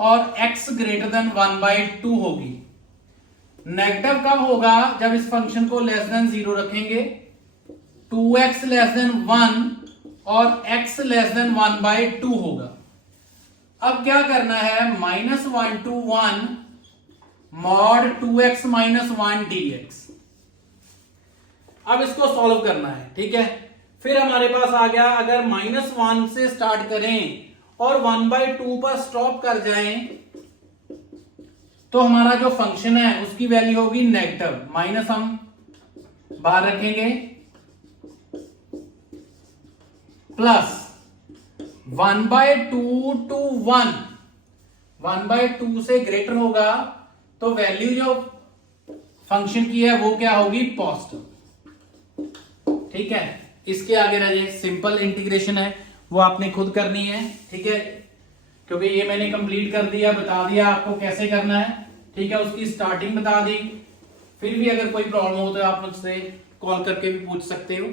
और x ग्रेटर देन 1/2 होगी। नेगेटिव कब होगा? जब इस फंक्शन को लेस देन 0 रखेंगे, 2x लेस देन 1 और x लेस देन 1/2 होगा। अब क्या करना है? -1 to 1 mod 2x minus 1 dx। अब इसको सॉल्व करना है। ठीक है, फिर हमारे पास आ गया, अगर -1 से स्टार्ट करें और 1/2 पर स्टॉप कर जाएं, तो हमारा जो फंक्शन है उसकी वैल्यू होगी नेगेटिव, माइनस हम बाहर रखेंगे, प्लस 1/2 to 1, 1/2 से ग्रेटर होगा तो वैल्यू जो फंक्शन की है वो क्या होगी? पॉजिटिव। ठीक है, इसके आगे रहिए, सिंपल इंटीग्रेशन है वो आपने खुद करनी है। ठीक है, क्योंकि ये मैंने कंप्लीट कर दिया, बता दिया आपको कैसे करना है। ठीक है, उसकी स्टार्टिंग बता दी। फिर भी अगर कोई प्रॉब्लम हो तो आप मुझसे कॉल करके भी पूछ सकते हो।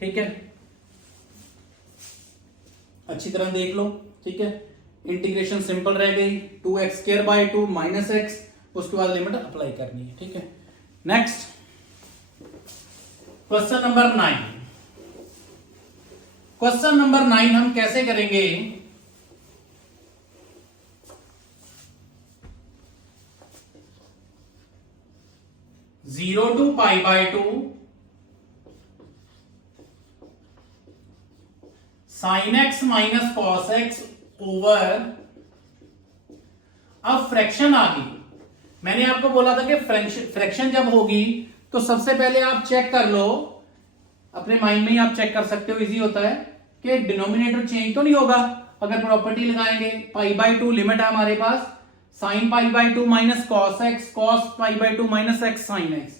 ठीक है, अच्छी तरह देख लो, ठीक है। इंटीग्रेशन सिंपल रह गई, 2x² माइनस एक्स, उसके बाद लिमिट अप्लाई करनी है, ठीक है। Next question number 9। Question number 9 हम कैसे करेंगे, zero to pi bye 2 sine x minus cos x over, अब फ्रैक्शन आ गई। मैंने आपको बोला था कि फ्रैक्शन जब होगी तो सबसे पहले आप चेक कर लो, अपने माइंड में ही आप चेक कर सकते हो, इजी होता है कि डिनोमिनेटर चेंज तो नहीं होगा। अगर प्रॉपर्टी लगाएंगे, पाई बाय 2 लिमिट है हमारे पास, sine pi bye 2 minus cos x, cos pi bye 2 minus x sine x,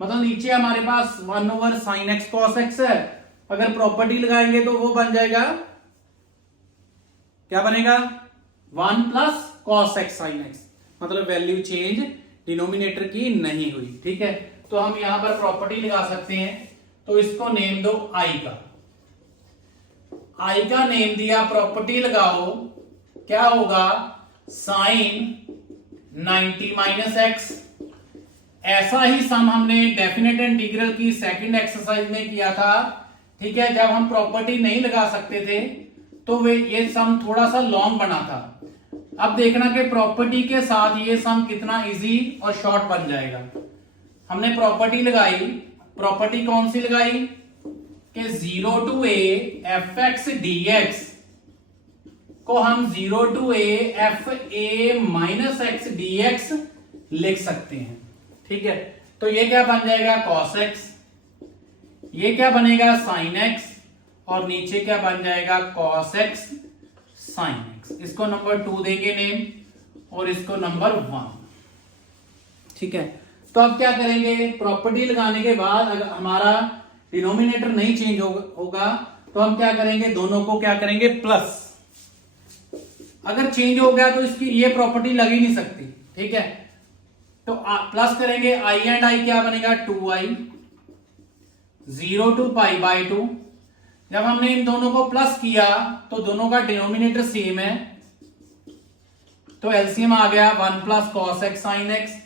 मतलब नीचे हमारे पास 1 over sine x cos x है। अगर प्रॉपर्टी लगाएंगे तो वो बन जाएगा, क्या बनेगा, 1 plus cos x sine x, मतलब वैल्यू चेंज डिनोमिनेटर की नहीं हुई, ठीक है। तो हम यहां पर प्रॉपर्टी लगा सकते हैं, तो इसको नेम दो आई का, आई का नेम दिया, प्रॉपर्टी लगाओ, क्या होगा, साइन 90 माइनस एक्स। ऐसा ही सम हमने डेफिनेट इंटीग्रल की सेकंड एक्सरसाइज में किया था, ठीक है। जब हम प्रॉपर्टी नहीं लगा सकते थे तो वे ये सम थोड़ा सा लॉन्ग बना था। अब देखना कि प्रॉपर्टी के साथ ये सम कितना इजी और शॉर्ट बन जाएगा। हमने प्रॉपर्टी लगाई, प्रॉपर्टी कौन सी लगाई कि 0 to a F x D x को हम 0 to a F A minus x D x लिख सकते हैं, ठीक है। तो ये क्या बन जाएगा, cos x, ये क्या बनेगा, sin x, और नीचे क्या बन जाएगा, cos x sin x। इसको नंबर 2 देंगे नेम, और इसको नंबर 1, ठीक है। तो अब क्या करेंगे, प्रॉपर्टी लगाने के बाद अगर हमारा डिनोमिनेटर नहीं चेंज होगा तो हम क्या करेंगे, दोनों को क्या करेंगे, प्लस। अगर चेंज हो गया तो इसकी ये प्रॉपर्टी लग ही नहीं सकती, ठीक है। तो प्लस करेंगे, आई एंड आई क्या बनेगा, 2i, 0 टू पाई बाय 2। जब हमने इन दोनों को प्लस किया तो दोनों का डिनोमिनेटर सेम है, तो एलसीएम आ गया 1 plus cos x sine x.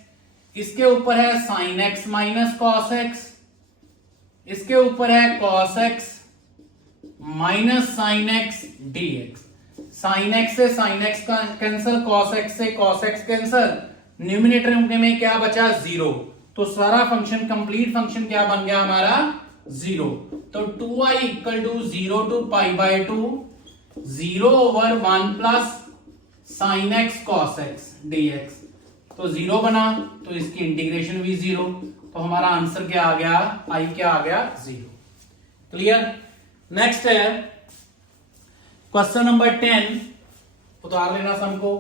इसके ऊपर है sign x minus cos x, इसके ऊपर है cos x minus sine x D x. Sine x से साइन एक्स का कैंसिल, कॉस एक्स से कॉस एक्स कैंसिल, न्यूमिनेटर में क्या बचा, 0। तो सारा फंक्शन, कंप्लीट फंक्शन क्या बन गया हमारा, 0। तो 2i equal to 0 to pi bye 2, 0 over 1 plus sine x cos x D x, तो 0 बना, तो इसकी इंटीग्रेशन भी 0। तो हमारा आंसर क्या आ गया, आई क्या आ गया, 0। क्लियर। नेक्स्ट है क्वेश्चन नंबर 10, उतार लेना सबको।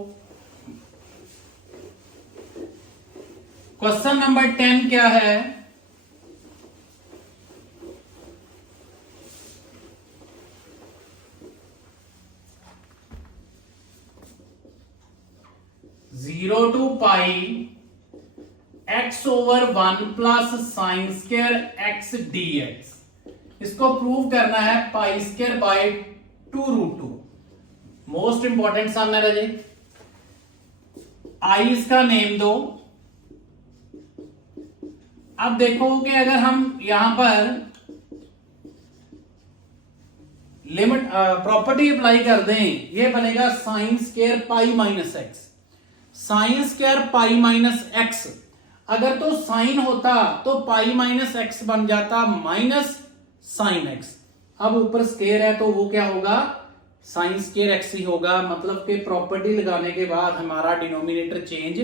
क्वेश्चन नंबर 10 क्या है, zero to pi x over 1 plus sine square x D x. इसको प्रूव करना है pi square by 2√2। Most important sum है राजे। आई इसका नेम दो। अब देखो कि अगर हम यहां पर लिमिट प्रॉपर्टी अप्लाई कर दें, ये बनेगा sign square pi minus x. Sign square pi minus x, अगर तो साइन होता तो पाई माइनस एक्स बन जाता माइनस साइन एक्स। अब ऊपर स्क्वायर है तो वो क्या होगा, साइन स्क्वायर एक्स ही होगा। मतलब कि प्रॉपर्टी लगाने के बाद हमारा डिनोमिनेटर चेंज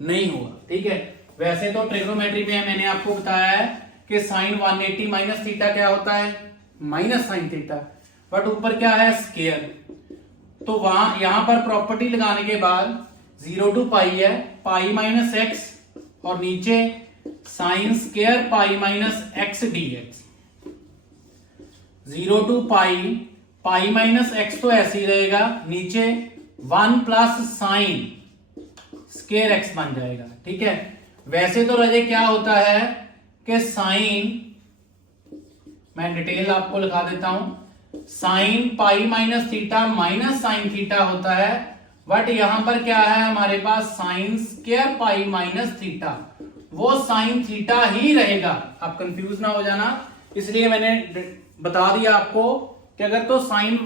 नहीं होगा, ठीक है। वैसे तो ट्रिग्नोमेट्री में मैंने आपको बताया है कि साइन 180 माइनस थीटा क्या होता है, माइनस साइन थीटा, बट ऊपर क्या है, स्क्वायर। तो वहां यहां पर प्रॉपर्टी लगाने के बाद 0 टू पाई है, पाई माइनस एक्स, और नीचे sine square pi minus x D x. 0 to pi, pi minus x तो ऐसे ही रहेगा, नीचे 1 प्लस साइन स्क्वायर एक्स बन जाएगा, ठीक है। वैसे तो रजे क्या होता है कि साइन, मैं डिटेल आपको लिखा देता हूं, sine pi minus theta minus sine theta होता है, बट यहां पर क्या है हमारे पास sine square pi minus theta, वो साइन थीटा ही रहेगा। आप कंफ्यूज ना हो जाना, इसलिए मैंने बता दिया आपको कि अगर तो साइन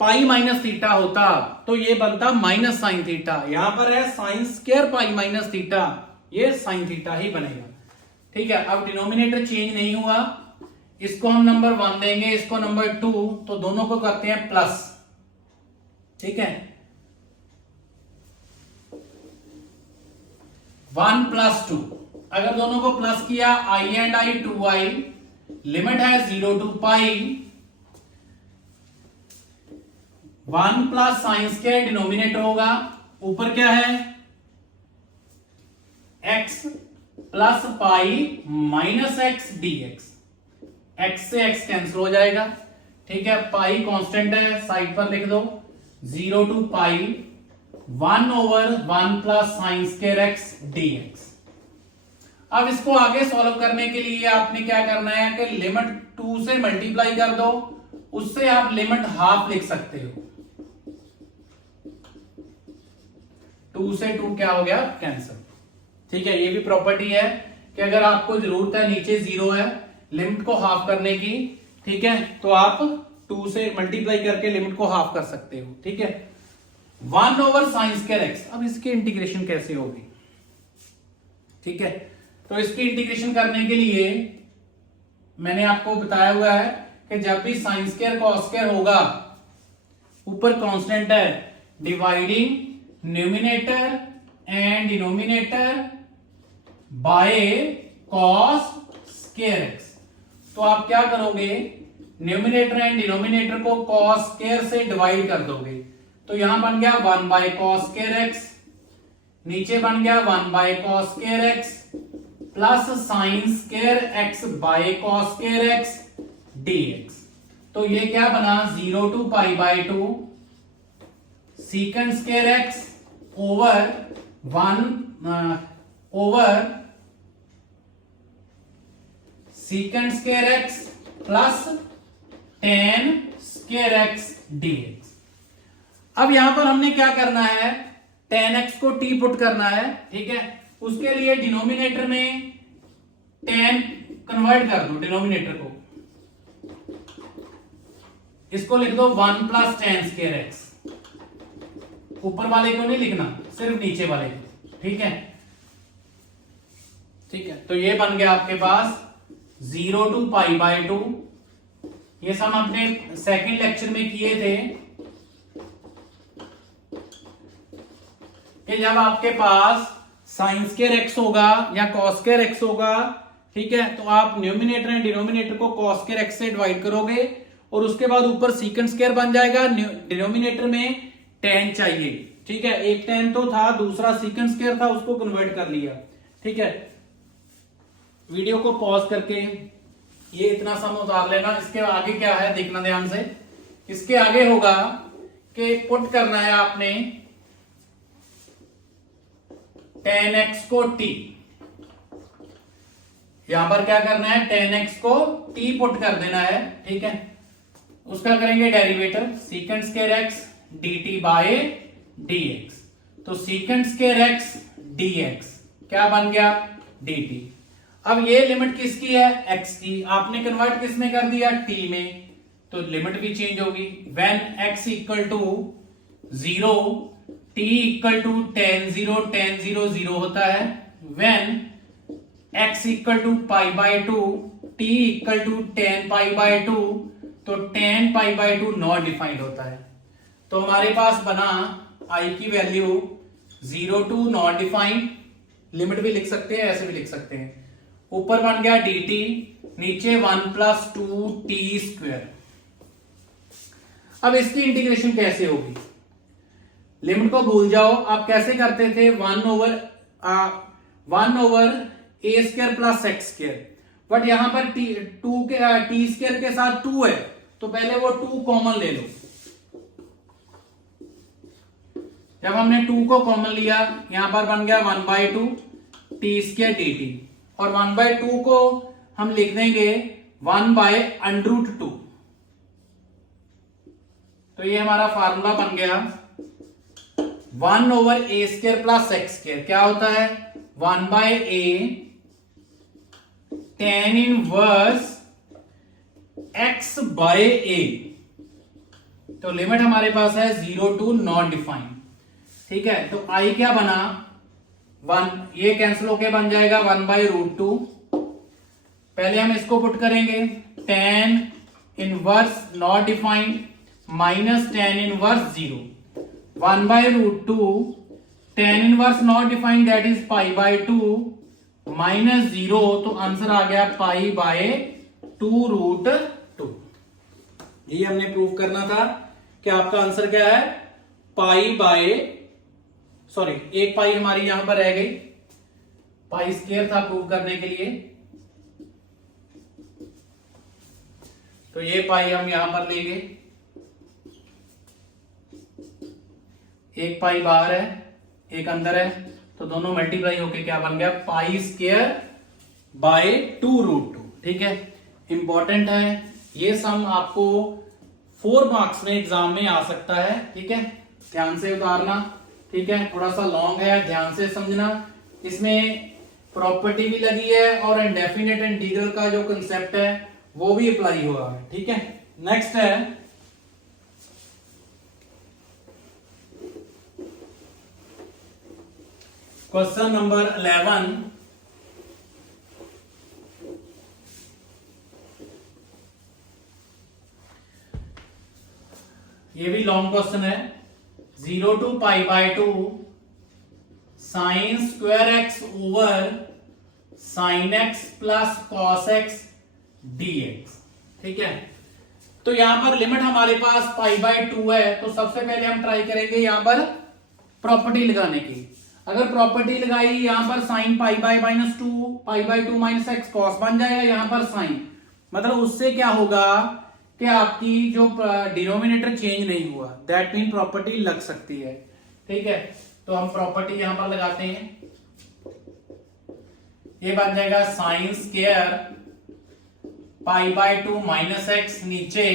पाई माइनस थीटा होता तो ये बनता माइनस साइन थीटा, यहां पर है sign square pi minus theta, ये साइन थीटा ही बनेगा। ठीक है, अब डिनोमिनेटर चेंज नहीं हुआ, इसको हम नंबर 1 देंगे, इसको नंबर 2, तो दोनों को करते हैं प्लस। ठीक है, 1 + 2, अगर दोनों को प्लस किया i and i 2i, limit है 0 to pi, 1 plus sine square denominator होगा, ऊपर क्या है x plus pi minus x dx, x से x कैंसिल हो जाएगा। ठीक है, पाई कांस्टेंट है, साइड पर लिख दो, 0 to pi 1/1 plus sine square x dx। अब इसको आगे सॉल्व करने के लिए आपने क्या करना है कि लिमिट 2 से मल्टीप्लाई कर दो, उससे आप लिमिट हाफ लिख सकते हो। 2 से 2 क्या हो गया, कैंसिल। ठीक है, ये भी प्रॉपर्टी है कि अगर आपको जरूरत है नीचे 0 है लिमिट को हाफ करने की, ठीक है, तो आप 2 से मल्टीप्लाई करके लिमिट को हाफ कर सकते हो। ठीक है, 1/sin स्क्वायर x। अब इसकी इंटीग्रेशन कैसे होगी? ठीक है, तो इसकी इंटीग्रेशन करने के लिए मैंने आपको बताया हुआ है कि जब भी साइन स्क्वायर कॉस स्क्वायर होगा, ऊपर कांस्टेंट है, dividing numerator and denominator by cos square x। तो आप क्या करोगे, न्यूमिनेटर एंड डिनोमिनेटर को कॉस स्क्वायर से डिवाइड कर दोगे, तो यहां बन गया 1/cos स्क्वायर x, नीचे बन गया 1/cos square x plus sine square x by cos square x dx। तो ये क्या बना, 0 to π/2 secant square x over 1 over secant square x plus tan square x dx। अब यहां पर हमने क्या करना है, tan x को t पुट करना है। ठीक है, उसके लिए डिनोमिनेटर में tan कन्वर्ट कर दो, डिनोमिनेटर को, इसको लिख दो 1 प्लस tan स्क्वायर x, ऊपर वाले को नहीं लिखना, सिर्फ नीचे वाले को। ठीक है, ठीक है, तो ये बन गया आपके पास 0 to π/2। ये सब हमने सेकंड लेक्चर में किए थे कि जब आपके पास साइन स्क्वायर x होगा या कॉस स्क्वायर x होगा, ठीक है, तो आप न्यूमिनेटर एंड डिनोमिनेटर को कॉस स्क्वायर x से डिवाइड करोगे और उसके बाद ऊपर सीकंड स्क्वायर बन जाएगा, डिनोमिनेटर में tan चाहिए। ठीक है, एक tan तो था, दूसरा सीकंड स्क्वायर था, उसको कन्वर्ट कर लिया। ठीक है, वीडियो को पॉज करके ये इतना सम उतार लेना। इसके आगे क्या है देखना ध्यान से, इसके आगे होगा कि पुट करना है आपने tan x को t, यहां पर क्या करना है, tan x को t पुट कर देना है। ठीक है, उसका करेंगे derivative secant square x dt by dx, तो सीकंड स्क्वायर x dx क्या बन गया, dt। अब ये लिमिट किसकी है, x की, आपने कन्वर्ट किस में कर दिया, t में, तो लिमिट भी चेंज होगी। When x equal to 0 t equal to tan 0 0 होता है, when x equal to π/2 t equal to tan π/2, तो tan π/2 नॉट डिफाइंड होता है। तो हमारे पास बना i की value 0 to not defined, limit भी लिख सकते हैं, ऐसे भी लिख सकते हैं। ऊपर बन गया dt, नीचे 1 + 2t²। अब इसकी इंटीग्रेशन कैसे होगी, लिमिट को भूल जाओ, आप कैसे करते थे, 1/a² प्लस x², बट यहां पर t² के साथ 2 है, तो पहले वो 2 कॉमन ले लो। जब हमने 2 को कॉमन लिया, यहां पर बन गया 1/2 t² dt, और 1/2 को हम लिख देंगे 1/√2। तो ये हमारा फार्मूला बन गया 1/a² प्लस x²। क्या होता है 1/a tan इनवर्स x/a। तो लिमिट हमारे पास है 0 टू नॉट डिफाइंड। ठीक है, तो i क्या बना 1, ये कैंसिल होके बन जाएगा 1/√2। पहले हम इसको पुट करेंगे tan inverse not defined minus tan inverse 0। 1/√2 tan inverse not defined that is π/2 minus 0, तो आंसर आ गया π/2√2। ये हमने प्रूव करना था कि आपका आंसर क्या है एक पाई हमारी यहां पर रह गई, π² था प्रूव करने के लिए, तो ये पाई हम यहां पर लेंगे, एक पाई बाहर है एक अंदर है, तो दोनों मल्टीप्लाई होके क्या बन गया π²/2√2। ठीक है, इंपॉर्टेंट है ये सम, आपको 4 मार्क्स में एग्जाम में आ सकता है। ठीक है, ध्यान से उतारना। ठीक है, थोड़ा सा लॉन्ग है, ध्यान से समझना। इसमें प्रॉपर्टी भी लगी है और इंडेफिनेट इंटीग्रल का जो कंसेप्ट है वो भी अप्लाई हुआ है। ठीक है, नेक्स्ट है क्वेश्चन नंबर 11। ये भी लॉन्ग क्वेश्चन है। 0 to π/2 sin square x over sin x plus cos x dx। ठीक है, तो यहां पर लिमिट हमारे पास π/2 है, तो सबसे पहले हम ट्राई करेंगे यहां पर प्रॉपर्टी लगाने की। अगर प्रॉपर्टी लगाई यहां पर sin π/-2 π/2 माइनस x cos बन जाएगा, यहां पर sin, मतलब उससे क्या होगा कि आपकी जो डिनोमिनेटर चेंज नहीं हुआ, दैट मीन प्रॉपर्टी लग सकती है। ठीक है, तो हम प्रॉपर्टी यहां पर लगाते हैं, ये बन जाएगा साइन स्क्वायर π/2 माइनस एक्स, नीचे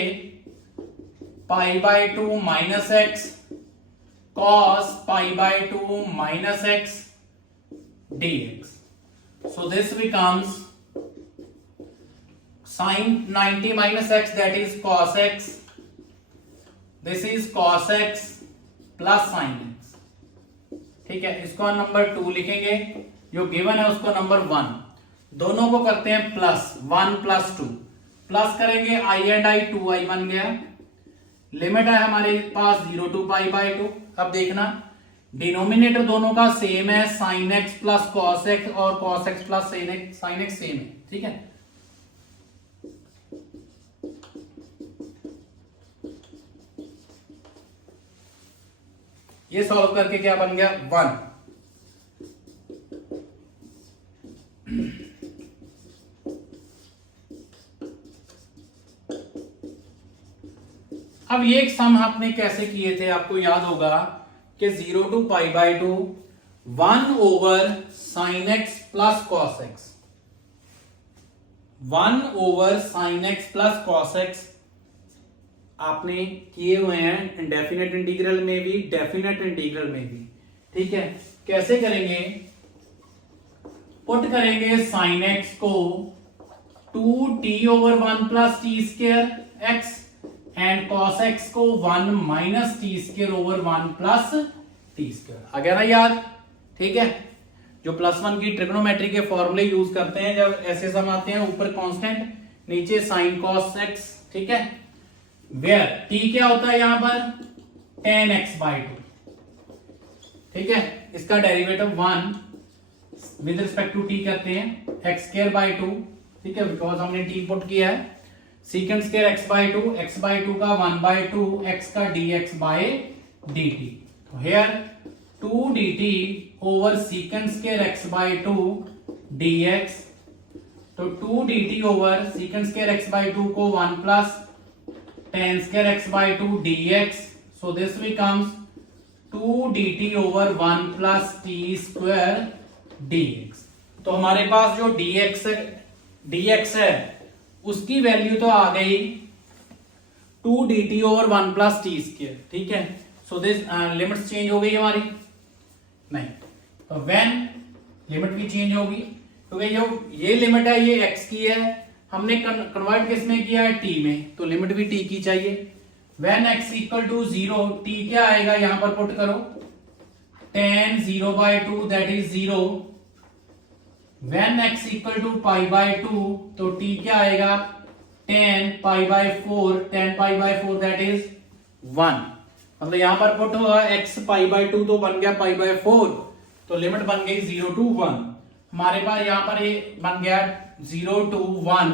π/2 minus x cos π/2 minus x dx. So this becomes sin 90 minus x, that is cos x. This is cos x plus sin x. ठीक है, इसको हम नंबर 2 लिखेंगे, जो गिवन है उसको नंबर 1। दोनों को करते हैं प्लस 1 प्लस 2, प्लस करेंगे i एंड i 2i बन गया। लिमिट है हमारे पास 0 टू π/2। अब देखना डिनोमिनेटर दोनों का सेम है, sin x plus cos x और cos x plus sin x same है। ठीक है, ये सॉल्व करके क्या बन गया 1। अब ये एक सम आपने कैसे किए थे, आपको याद होगा कि 0 to π/2 1 over sin x plus cos x, 1 over sin x plus cos x आपने किए हुए हैं इंडेफिनेट इंटीग्रल में भी, डेफिनेट इंटीग्रल में भी। ठीक है, कैसे करेंगे, पुट करेंगे sin x को 2t over 1 plus t square x and cos x को 1 minus t square over 1 plus t square. आ गया ना याद। ठीक है, जो +1 की ट्रिग्नोमेट्री के फॉर्मूले यूज करते हैं जब ऐसे सम आते हैं, ऊपर कांस्टेंट नीचे sin cos x। ठीक है, वेयर t क्या होता है यहां पर tan x/2। ठीक है, इसका derivative 1 with respect to t करते हैं x²/2। ठीक है, बिकॉज हमने t पुट किया है, सीकेंड स्क्वायर x/2 का 1/2 x का dx/dt। तो here 2 dt over secant square x/2 dx। तो 2 dt over secant square x/2 को 1 plus tan square x/2 dx। So this becomes 2 dt over 1 plus t square dx। तो हमारे पास जो dx है उसकी वैल्यू तो आ गई 2 dt over 1 plus t square, ठीक है। सो दिस लिमिट्स चेंज हो गई हमारी, नहीं, तो व्हेन लिमिट भी चेंज होगी क्योंकि जो ये लिमिट है ये x की है, हमने कन्वर्ट किस में किया है, t में, तो लिमिट भी t की चाहिए। When x equal to 0, t क्या आएगा यहां पर पुट करो, tan 0/2 that is 0। When x equal to π/2 तो t क्या आएगा, tan π/4, tan π/4 दैट इज 1। मतलब यहां पर पुट हुआ x π/2 तो बन गया π/4, तो लिमिट बन गई 0 to 1। हमारे पास यहां पर ये बन गया 0 to 1,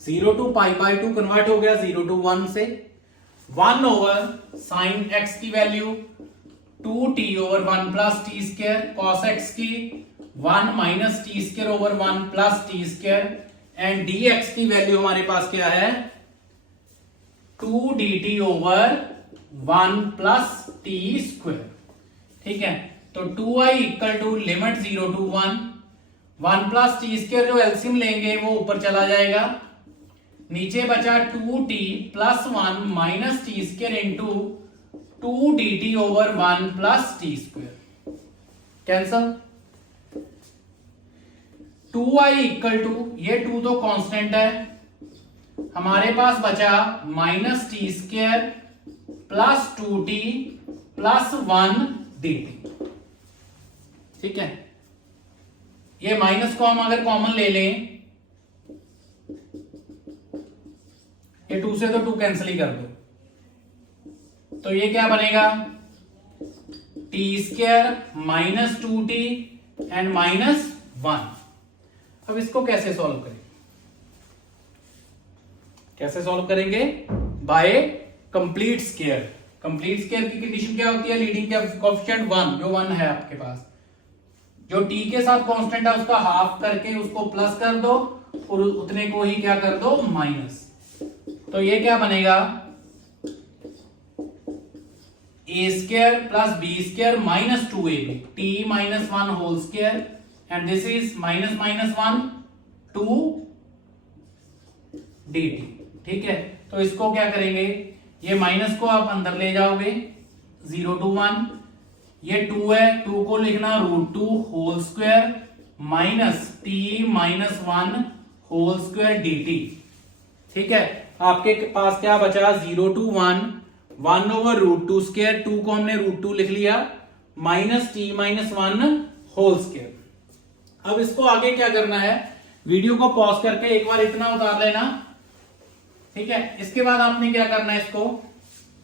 0 to π/2 कन्वर्ट हो गया 0 to 1 से। 1 ओवर साइन x की value 2t over 1 plus t square, cos x की 1 minus t square over 1 plus t square, and dx की वैल्यू हमारे पास क्या है, 2 dt over 1 plus t square, ठीक है। तो 2i equal to limit 0 to 1, 1 plus t square जो एलसीएम लेंगे वो ऊपर चला जाएगा, नीचे बचा 2t plus 1 minus t square into 2 dt over 1 plus t square, cancel. 2i equal to, ये 2 तो कांस्टेंट है, हमारे पास बचा minus t square plus 2t plus 1 dt, ठीक है। ये माइनस को हम अगर कॉमन ले लें, ये 2 से तो 2 कैंसिल ही कर दो, तो ये क्या बनेगा, t square minus 2t and minus 1। अब इसको कैसे सॉल्व करें, कैसे सॉल्व करेंगे, by complete square. Complete square की कंडीशन क्या होती है, लीडिंग कोएफिशिएंट 1, जो 1 है आपके पास, जो t के साथ कांस्टेंट है उसका हाफ करके उसको प्लस कर दो और उतने को ही क्या कर दो, माइनस। तो ये क्या बनेगा, a square plus b square minus 2ab, t minus 1 whole square, and this is minus minus 1 2 dt, ठीक है। तो इसको क्या करेंगे, ये माइनस को आप अंदर ले जाओगे 0 to 1, ये 2 है, 2 को लिखना √2 whole square minus t minus 1 whole square dt, ठीक है। आपके पास क्या बचा, 0 to 1, 1 ओवर √2 स्क्वायर, 2 को हमने √2 लिख लिया, minus t minus 1 whole square. अब इसको आगे क्या करना है, वीडियो को पॉज करके एक बार इतना उतार लेना, ठीक है। इसके बाद आपने क्या करना है, इसको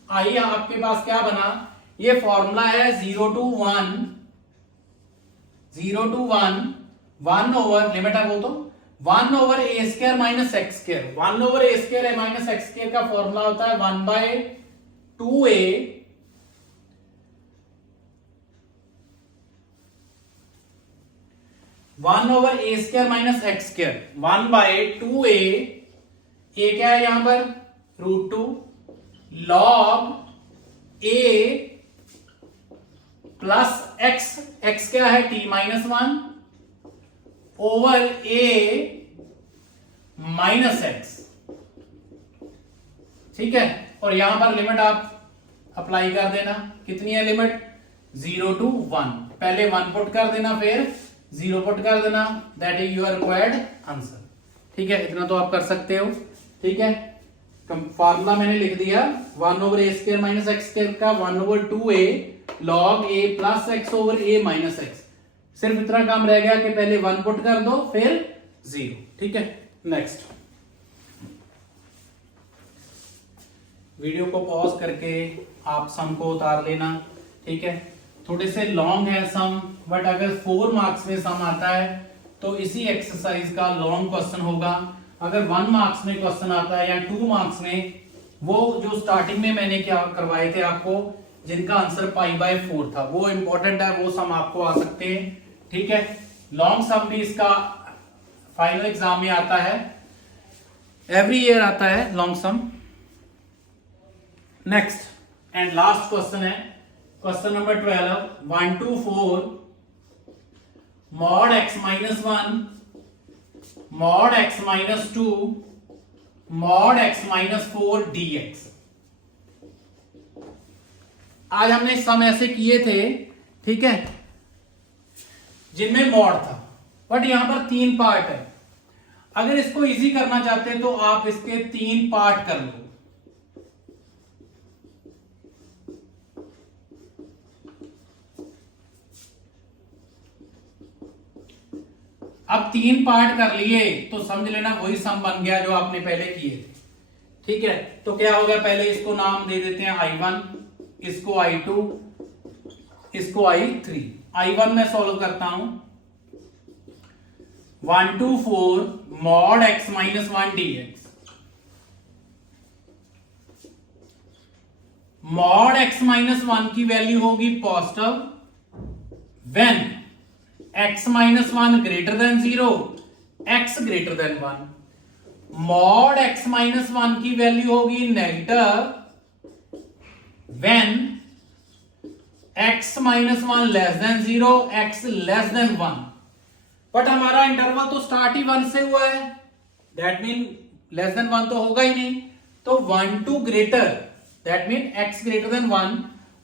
आइए आपके पास क्या बना, ये फॉर्मूला है 0 to 1, 0 to 1, 1 ओवर लिमिट है वो, तो 1 over a square minus x square, 1 over a square minus x square का फॉर्मूला होता है 1/2a one over a square minus x square, 1/2a, a क्या है यहां पर, √2 log a plus x, x क्या है, t माइनस 1 ओवर a माइनस x, ठीक है। और यहां पर लिमिट आप अप्लाई कर देना, कितनी है लिमिट, 0 to 1, पहले 1 पुट कर देना फिर 0 पुट कर देना, that is your required answer, ठीक है। इतना तो आप कर सकते हो, ठीक है। फार्मूला मैंने लिख दिया 1 over a square minus x square का 1/2a log a plus x over a minus x. सिर्फ इतना काम रह गया कि पहले 1 पुट कर दो फिर 0, ठीक है। नेक्स्ट, वीडियो को पॉज करके आप सम को उतार लेना, ठीक है। थोड़े से लॉन्ग है सम, बट अगर 4 मार्क्स में सम आता है तो इसी एक्सरसाइज का लॉन्ग क्वेश्चन होगा। अगर 1 मार्क्स में क्वेश्चन आता है या 2 मार्क्स में, वो जो स्टार्टिंग में मैंने क्या करवाए थे आपको, जिनका आंसर π/4 था, वो इंपॉर्टेंट है, वो सम आपको आ सकते हैं, ठीक है। लॉन्ग सम भी इसका फाइनल एग्जाम में आता है, एवरी ईयर आता है long sum. Next and last question है question number 12, 1 to 4 mod x minus 1 mod x minus 2 mod x minus 4 dx। आज हमने सम ऐसे किए थे, ठीक है, जिनमें मॉड था, बट यहां पर 3 पार्ट है। अगर इसको इजी करना चाहते हैं तो आप इसके 3 पार्ट कर लो। अब 3 पार्ट कर लिए तो समझ लेना वही सम बन गया जो आपने पहले किए थे, ठीक है। तो क्या होगा, पहले इसको नाम दे देते हैं I1, इसको I2, इसको I3। I1 में सॉल्व करता हूं, 1 to 4 mod x minus 1 dx। Mod x minus 1 की वैल्यू होगी positive when x minus 1 greater than 0, x greater than 1। Mod x minus 1 की वैल्यू होगी negative when x minus 1 less than 0, x less than 1। But हमारा इंटरवल तो स्टार्ट ही 1 से हुआ है, दैट मीन लेस देन 1 तो होगा ही नहीं। तो 1 to greater, that mean x greater than 1,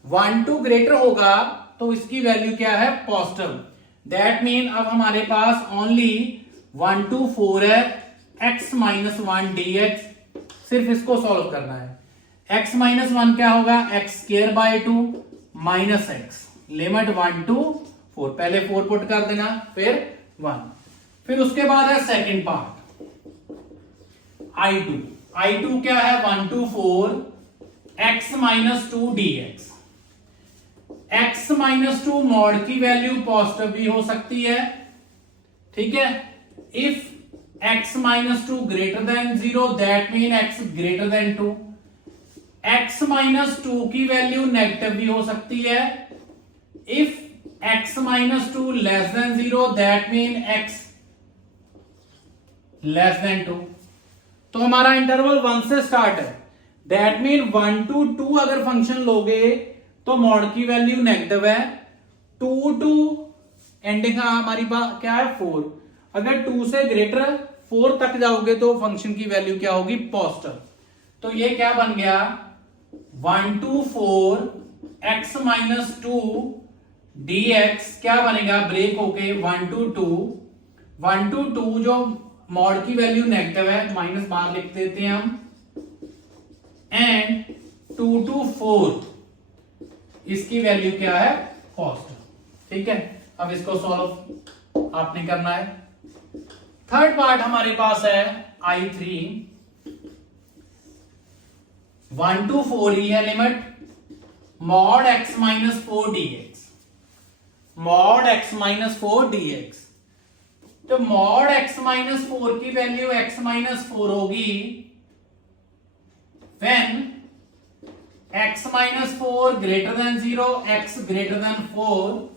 1 to greater होगा तो इसकी वैल्यू क्या है, पॉजिटिव। दैट मीन अब हमारे पास ओनली 1 to 4 है, x माइनस 1 dx। सिर्फ इसको सॉल्व करना है। x माइनस 1 क्या होगा, x square by 2 minus x, limit 1 to 4। पहले 4 पुट कर देना, फिर 1। फिर उसके बाद है सेकंड पार्ट I2। I2 क्या है, 1 to 4 x minus 2 dx। x minus 2 mod की वैल्यू पॉजिटिव भी हो सकती है, ठीक है। If x minus 2 greater than 0, that mean x greater than 2। x minus 2 की वैल्यू नेगेटिव भी हो सकती है, if x minus 2 less than 0, that mean x less than 2। तो हमारा इंटरवल 1 से स्टार्ट है, दैट मीन 1 to 2 अगर फंक्शन लोगे तो मॉड की वैल्यू नेगेटिव है, 2 to एंडिंग हमारी पास क्या है, 4। अगर 2 से ग्रेटर 4 तक जाओगे तो फंक्शन की वैल्यू क्या होगी, पॉजिटिव। तो ये क्या बन गया, 1 to 4 x माइनस 2 dx क्या बनेगा, ब्रेक होके 1 to 2, 1 to 2 जो मॉड की वैल्यू नेगेटिव है, माइनस बाहर लिख देते हैं हम, एंड 2 to 4 इसकी वैल्यू क्या है, पॉजिटिव, ठीक है। अब इसको सॉल्व आपने करना है। थर्ड पार्ट हमारे पास है I3, 1 to 4 ही है limit, mod x minus 4 dx। Mod x minus 4 dx। तो मॉड x माइनस 4 की वैल्यू x माइनस 4 होगी when x minus 4 greater than 0, x greater than 4।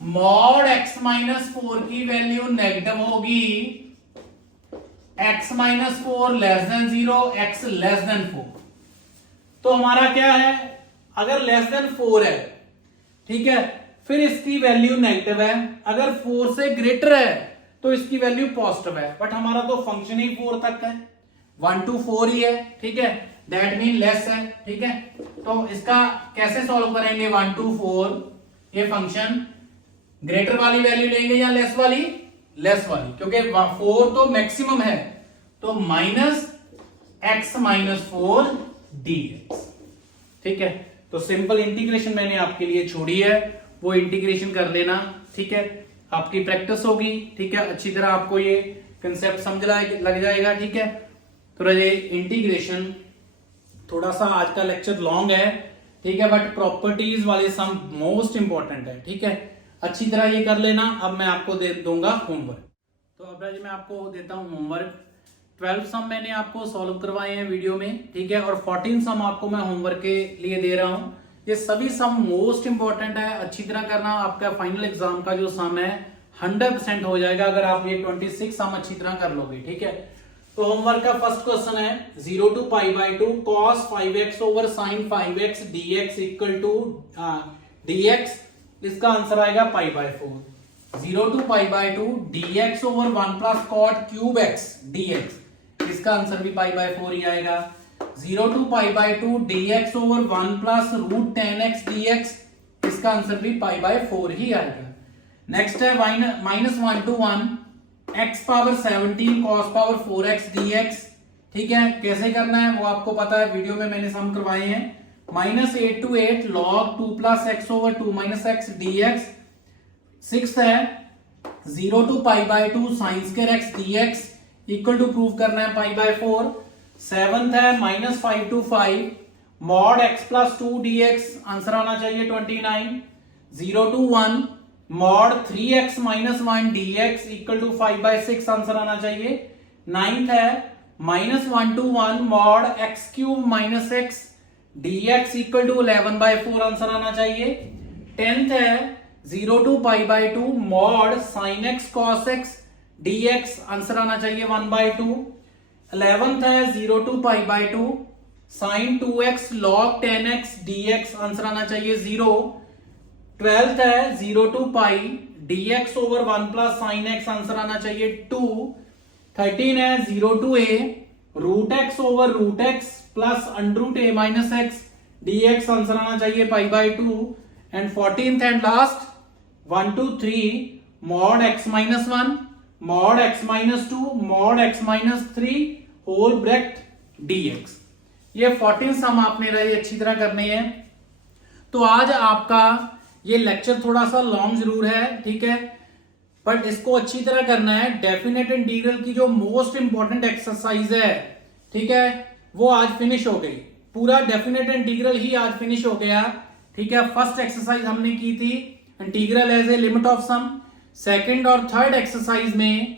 Mod x minus 4 की वैल्यू नेगेटिव होगी, x minus 4 less than 0, x less than 4। तो हमारा क्या है, अगर लेस देन 4 है, ठीक है, फिर इसकी वैल्यू नेगेटिव है। अगर 4 से ग्रेटर है तो इसकी वैल्यू पॉजिटिव है, बट हमारा तो फंक्शन ही 4 तक है, 1 to 4 ही है, ठीक है, दैट मीन लेस है, ठीक है। तो इसका कैसे सॉल्व करेंगे, 1 to 4 ये फंक्शन ग्रेटर वाली वैल्यू लेंगे या लेस वाली, लेस वाली, क्योंकि 4 तो मैक्सिमम है, तो माइनस x माइनस 4 dx, ठीक है। तो सिंपल इंटीग्रेशन मैंने आपके लिए छोड़ी है, वो इंटीग्रेशन कर लेना, ठीक है, आपकी प्रैक्टिस होगी, ठीक है, अच्छी तरह आपको ये कंसेप्ट समझ लग जाएगा, ठीक है। तो ये इंटीग्रेशन थोड़ा सा आज का लेक्चर लॉन्ग है, ठीक है, बट प्रॉपर्टीज वाले सम मोस्ट इंपॉर्टेंट है, ठीक है, अच्छी तरह ये कर लेना। अब मैं आपको दे दूंगा होमवर्क। तो अब मैं आपको देता हूं होमवर्क। 12 सम मैंने आपको सॉल्व करवाए हैं वीडियो में, ठीक है, और 14 सम आपको मैं होमवर्क के लिए दे रहा हूं। ये सभी सम मोस्ट इंपॉर्टेंट है, अच्छी तरह करना। आपका फाइनल एग्जाम का जो सम है 100% हो जाएगा अगर आप ये 26 सम अच्छी तरह कर लोगे, ठीक है। तो होमवर्क का फर्स्ट क्वेश्चन है 0 to π/2 cos 5x over sin 5x dx equal to dx, इसका आंसर आएगा π/4। 0 to π/2 dx over 1 plus cot cube x dx इसका आंसर भी पाई बाय 4 ही आएगा। 0 to pi by 2 dx over 1 plus root 10x dx, इसका आंसर भी पाई बाय 4 ही आएगा। नेक्स्ट है -1 to 1 x power 17 cos power 4x dx। ठीक है, कैसे करना है वो आपको पता है, वीडियो में मैंने सम करवाए हैं। -8 to 8 log 2 plus x over 2 minus x dx। Six है 0 to pi by 2 sine square x dx equal to prove करना है पाई बाय 4। सेवंथ है -5 to 5 mod x plus 2 dx, answer आना चाहिए 29। 0 to 1 mod 3x minus 1 dx equal to 5 by 6, answer आना चाहिए। नाइन्थ है -1 to 1 mod x cube minus x dx equal to 11 by 4, answer आना चाहिए। 10th है 0 to pi by 2 mod sine x cos x dx, answer आना चाहिए 1 बाय 2। 11th है 0 to pi by 2 sine 2x log 10x dx, answer आना चाहिए 0। 12th है 0 to pi dx over 1 plus sine x, answer आना चाहिए 2। 13 है 0 to a root x over root x plus under root a minus x dx, answer आना चाहिए pi bye 2। And 14th and last 1 to 3 mod x minus 1 mod x minus 2 mod x minus 3 whole bracket dx। ये 14 सम आपने रहे अच्छी तरह करने हैं। तो आज आपका ये लेक्चर थोड़ा सा लॉन्ग जरूर है, ठीक है, बट इसको अच्छी तरह करना है। डेफिनेट इंटीग्रल की जो मोस्ट इंपॉर्टेंट एक्सरसाइज है, ठीक है, वो आज फिनिश हो गई। पूरा डेफिनेट इंटीग्रल ही आज फिनिश हो गया, ठीक है। फर्स्ट एक्सरसाइज हमने की थी integral as a limit of sum. Second और थर्ड एक्सरसाइज में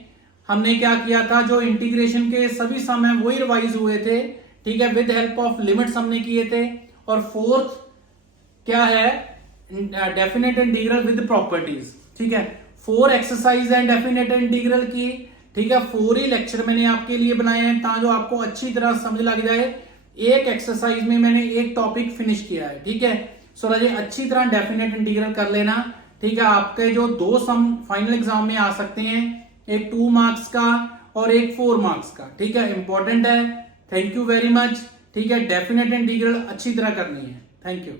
हमने क्या किया था, जो इंटीग्रेशन के सभी सम है वही रिवाइज हुए थे, ठीक है, विद हेल्प ऑफ लिमिट्स हमने किए थे। और फोर्थ क्या है, डेफिनेट इंटीग्रल विद प्रॉपर्टीज, ठीक है। 4 एक्सरसाइज है डेफिनेट इंटीग्रल की, ठीक है। 4 ही लेक्चर मैंने आपके लिए बनाए हैं ताकि आपको अच्छी तरह समझ लग जाए। एक एक्सरसाइज में मैंने एक टॉपिक फिनिश किया है, ठीक है। सो राजे अच्छी तरह डेफिनेट इंटीग्रल कर लेना, ठीक है। आपके जो 2 सम फाइनल एग्जाम में आ सकते हैं, एक 2 मार्क्स का और एक 4 मार्क्स का, ठीक है, इंपॉर्टेंट है। थैंक यू वेरी मच, ठीक है। डेफिनेट इंटीग्रल अच्छी तरह करनी है। Thank you.